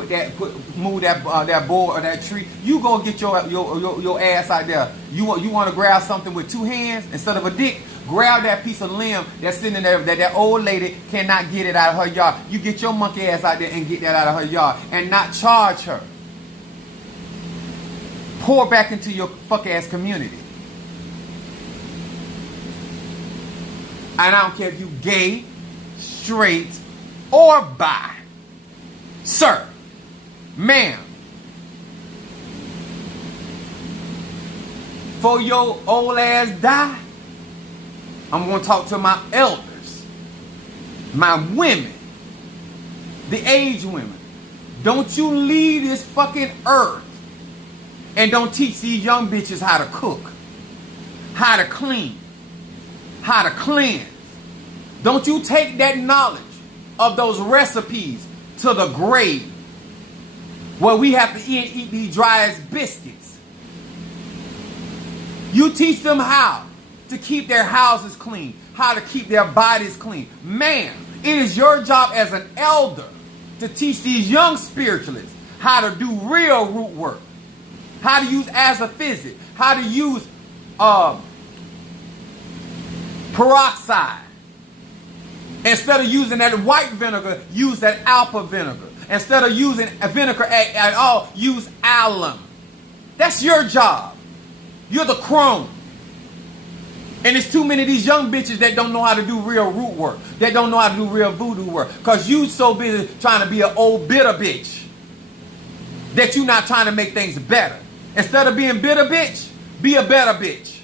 move that board or that tree. You go get your ass out there. You want to grab something with two hands instead of a dick. Grab that piece of limb that's sitting there that old lady cannot get it out of her yard. You get your monkey ass out there and get that out of her yard and not charge her. Pour back into your fuck ass community. And I don't care if you gay, straight, or bi. Sir, ma'am, for your old ass die, I'm going to talk to my elders, my women, the aged women. Don't you leave this fucking earth and don't teach these young bitches how to cook, how to clean, how to cleanse. Don't you take that knowledge of those recipes to the grave, where we have to eat these dry as biscuits. You teach them how to keep their houses clean, how to keep their bodies clean. Man, it is your job as an elder to teach these young spiritualists how to do real root work, how to use asaphysic, how to use peroxide. Instead of using that white vinegar, use that alpha vinegar. Instead of using a vinegar at all, use alum. That's your job. You're the crone. And there's too many of these young bitches that don't know how to do real root work. That don't know how to do real voodoo work. Because you so busy trying to be an old bitter bitch that you're not trying to make things better. Instead of being bitter bitch, be a better bitch.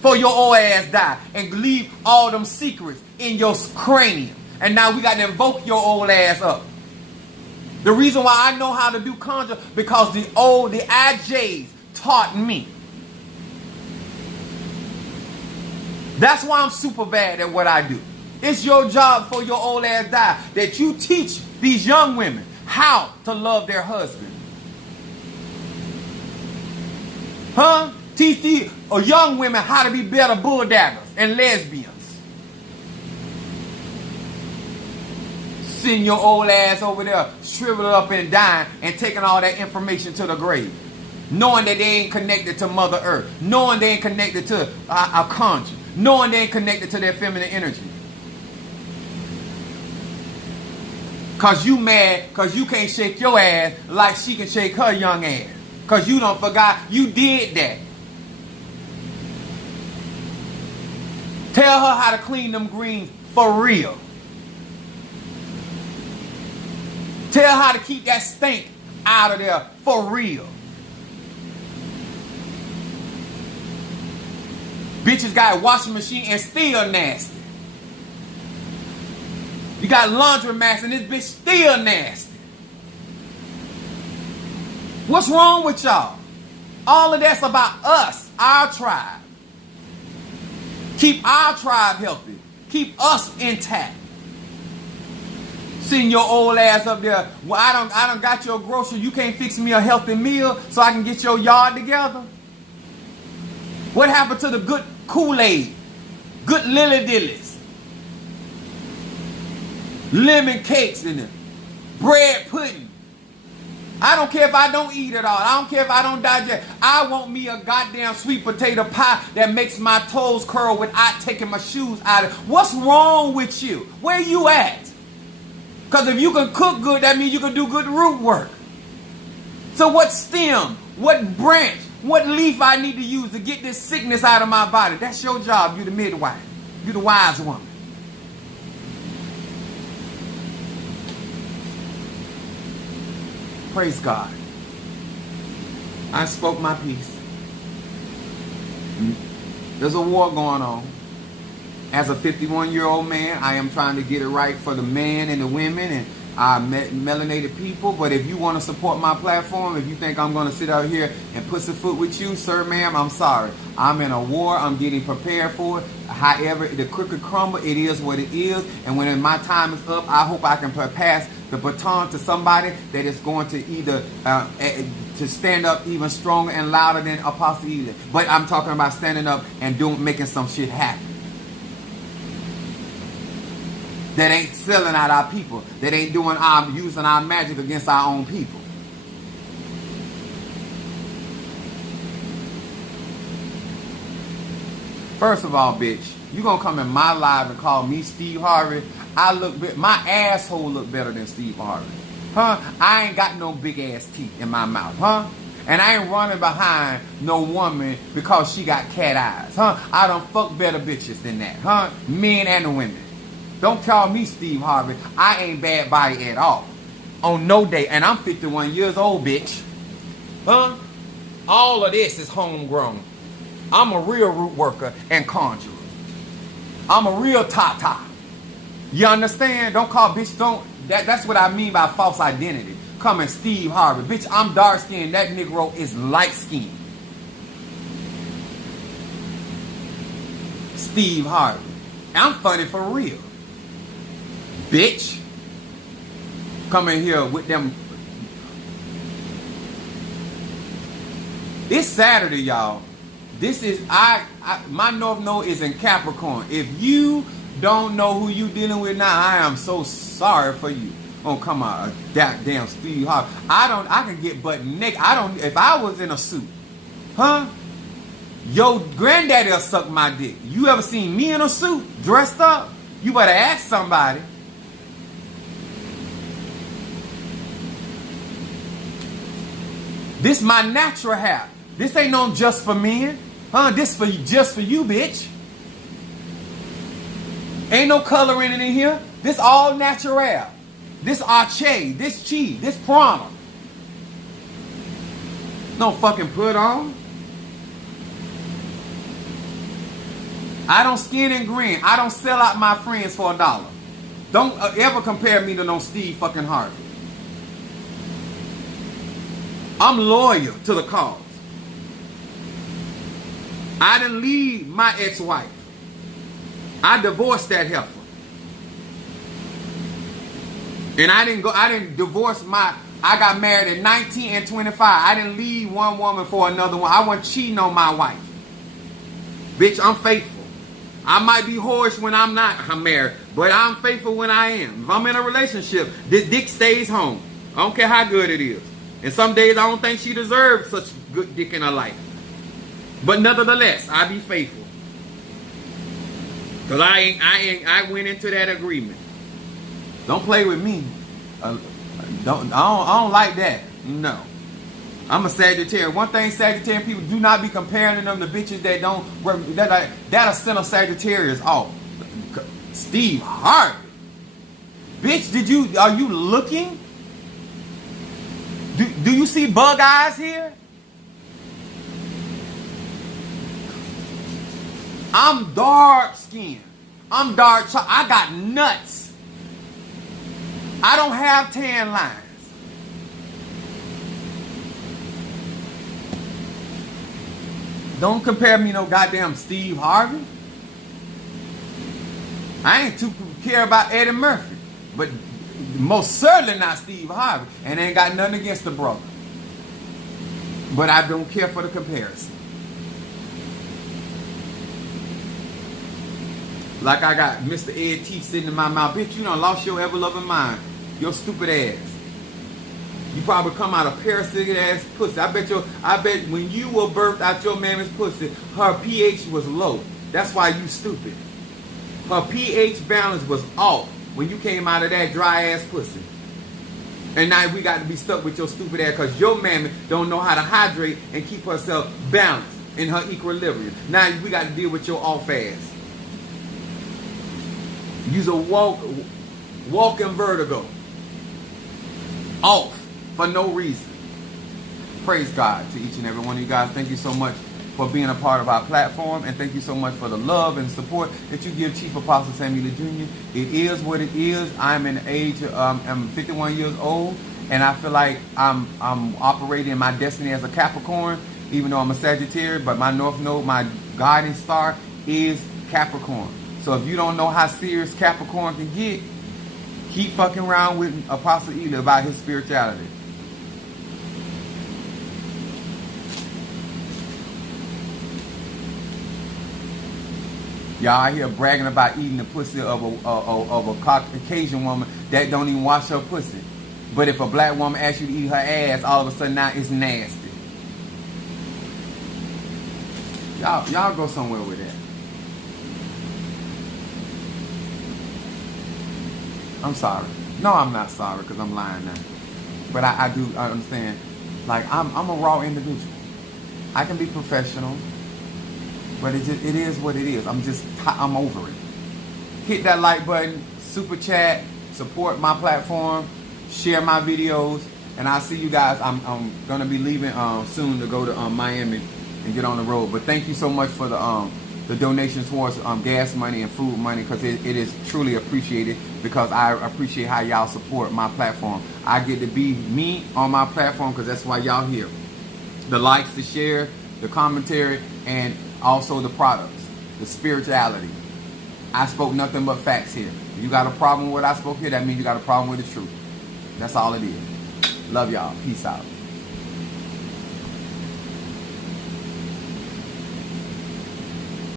For your old ass die. And leave all them secrets in your cranium. And now we got to invoke your old ass up. The reason why I know how to do conjure, because the IJs taught me. That's why I'm super bad at what I do. It's your job for your old ass die that you teach these young women how to love their husband. Huh? Teach these young women how to be better bulldaggers and lesbians. Send your old ass over there, shriveled up and dying, and taking all that information to the grave. Knowing that they ain't connected to Mother Earth. Knowing they ain't connected to a conjure. Knowing they ain't connected to their feminine energy. Because you mad because you can't shake your ass like she can shake her young ass. Because you don't forgot you did that. Tell her how to clean them greens for real. Tell her how to keep that stink out of there for real. Bitches got a washing machine and still nasty. You got laundry mats and this bitch still nasty. What's wrong with y'all? All of that's about us, our tribe. Keep our tribe healthy. Keep us intact. Send your old ass up there. Well, I done got your grocery. You can't fix me a healthy meal so I can get your yard together. What happened to the good Kool-Aid? Good lily dillies. Lemon cakes in it. Bread pudding. I don't care if I don't eat it all. I don't care if I don't digest. I want me a goddamn sweet potato pie that makes my toes curl without taking my shoes out of it. What's wrong with you? Where you at? Because if you can cook good, that means you can do good root work. So what stem, what branch, what leaf I need to use to get this sickness out of my body? That's your job. You the midwife. You the wise woman. Praise God. I spoke my piece. There's a war going on. As a 51-year-old man, I am trying to get it right for the men and the women and our melanated people. But if you want to support my platform, if you think I'm going to sit out here and pussyfoot with you, sir, ma'am, I'm sorry. I'm in a war. I'm getting prepared for it. However, the crooked crumble, it is what it is. And when my time is up, I hope I can pass the baton to somebody that is going to either to stand up even stronger and louder than Apostle Ely. But I'm talking about standing up and making some shit happen. That ain't selling out our people. That ain't using our magic against our own people. First of all, bitch, you gonna come in my live and call me Steve Harvey? My asshole look better than Steve Harvey. Huh? I ain't got no big ass teeth in my mouth, huh? And I ain't running behind no woman because she got cat eyes, huh? I done fuck better bitches than that, huh? Men and women. Don't call me Steve Harvey. I ain't bad body at all. On no day. And I'm 51 years old, bitch. Huh? All of this is homegrown. I'm a real root worker and conjurer. I'm a real tata. You understand? Don't call bitch, that's what I mean by false identity. Coming Steve Harvey. Bitch, I'm dark skinned. That Negro is light skinned. Steve Harvey. I'm funny for real. Bitch. Come in here with them. It's Saturday, y'all. This is my North Node is in Capricorn. If you don't know who you dealing with now, I am so sorry for you. Oh, come on, damn Steve Harvey. I can get butt naked. If I was in a suit, huh? Your granddaddy'll suck my dick. You ever seen me in a suit, dressed up? You better ask somebody. This my natural hair. This ain't no just for men. Huh? This just for you, bitch. Ain't no coloring in here. This all natural. This Arche. This Chi. This Prana. No fucking put on. I don't skin and grin. I don't sell out my friends for $1. Don't ever compare me to no Steve fucking Harvey. I'm loyal to the cause. I didn't leave my ex-wife. I divorced that heifer. And I didn't divorce I got married at 19 and 25. I didn't leave one woman for another one. I wasn't cheating on my wife. Bitch, I'm faithful. I might be whorish when I'm married, but I'm faithful when I am. If I'm in a relationship, this dick stays home. I don't care how good it is. And some days I don't think she deserves such good dick in her life. But nevertheless, I be faithful. Cause I went into that agreement. Don't play with me. I don't like that. No. I'm a Sagittarius. One thing Sagittarian people do not be comparing them to bitches that don't work. That'll send a Sagittarius off. Steve Harvey. Bitch, are you looking? Do you see bug eyes here? I'm dark skinned. I'm dark. I got nuts. I don't have tan lines. Don't compare me no goddamn Steve Harvey. I ain't too care about Eddie Murphy, but most certainly not Steve Harvey. And ain't got nothing against the brother. But I don't care for the comparison. Like I got Mr. Ed Teeth sitting in my mouth. Bitch, you done lost your ever-loving mind. Your stupid ass. You probably come out of parasitic ass pussy. I bet when you were birthed out your mammy's pussy, her pH was low. That's why you stupid. Her pH balance was off when you came out of that dry ass pussy. And now we got to be stuck with your stupid ass because your mammy don't know how to hydrate and keep herself balanced in her equilibrium. Now we got to deal with your off ass. Use a walking vertigo. Off for no reason. Praise God to each and every one of you guys. Thank you so much for being a part of our platform, and thank you so much for the love and support that you give Chief Apostle Samuel Jr. It is what it is. I'm in the age I'm 51 years old, and I feel like I'm operating in my destiny as a Capricorn, even though I'm a Sagittarius. But my North Node, my guiding star, is Capricorn. So if you don't know how serious Capricorn can get, keep fucking around with Apostle Ely about his spirituality. Y'all out here bragging about eating the pussy of a Caucasian woman that don't even wash her pussy. But if a black woman asks you to eat her ass, all of a sudden now it's nasty. Y'all go somewhere with that. I'm sorry. No, I'm not sorry because I'm lying now. But I understand. Like, I'm a raw individual. I can be professional, but it is what it is. I'm over it. Hit that like button, super chat, support my platform, share my videos, and I'll see you guys. I'm gonna be leaving soon to go to Miami and get on the road. But thank you so much for the donations towards gas money and food money, because it is truly appreciated, because I appreciate how y'all support my platform. I get to be me on my platform because that's why y'all here. The likes, the share, the commentary, and also the products, the spirituality. I spoke nothing but facts here. If you got a problem with what I spoke here, that means you got a problem with the truth. That's all it is. Love y'all. Peace out.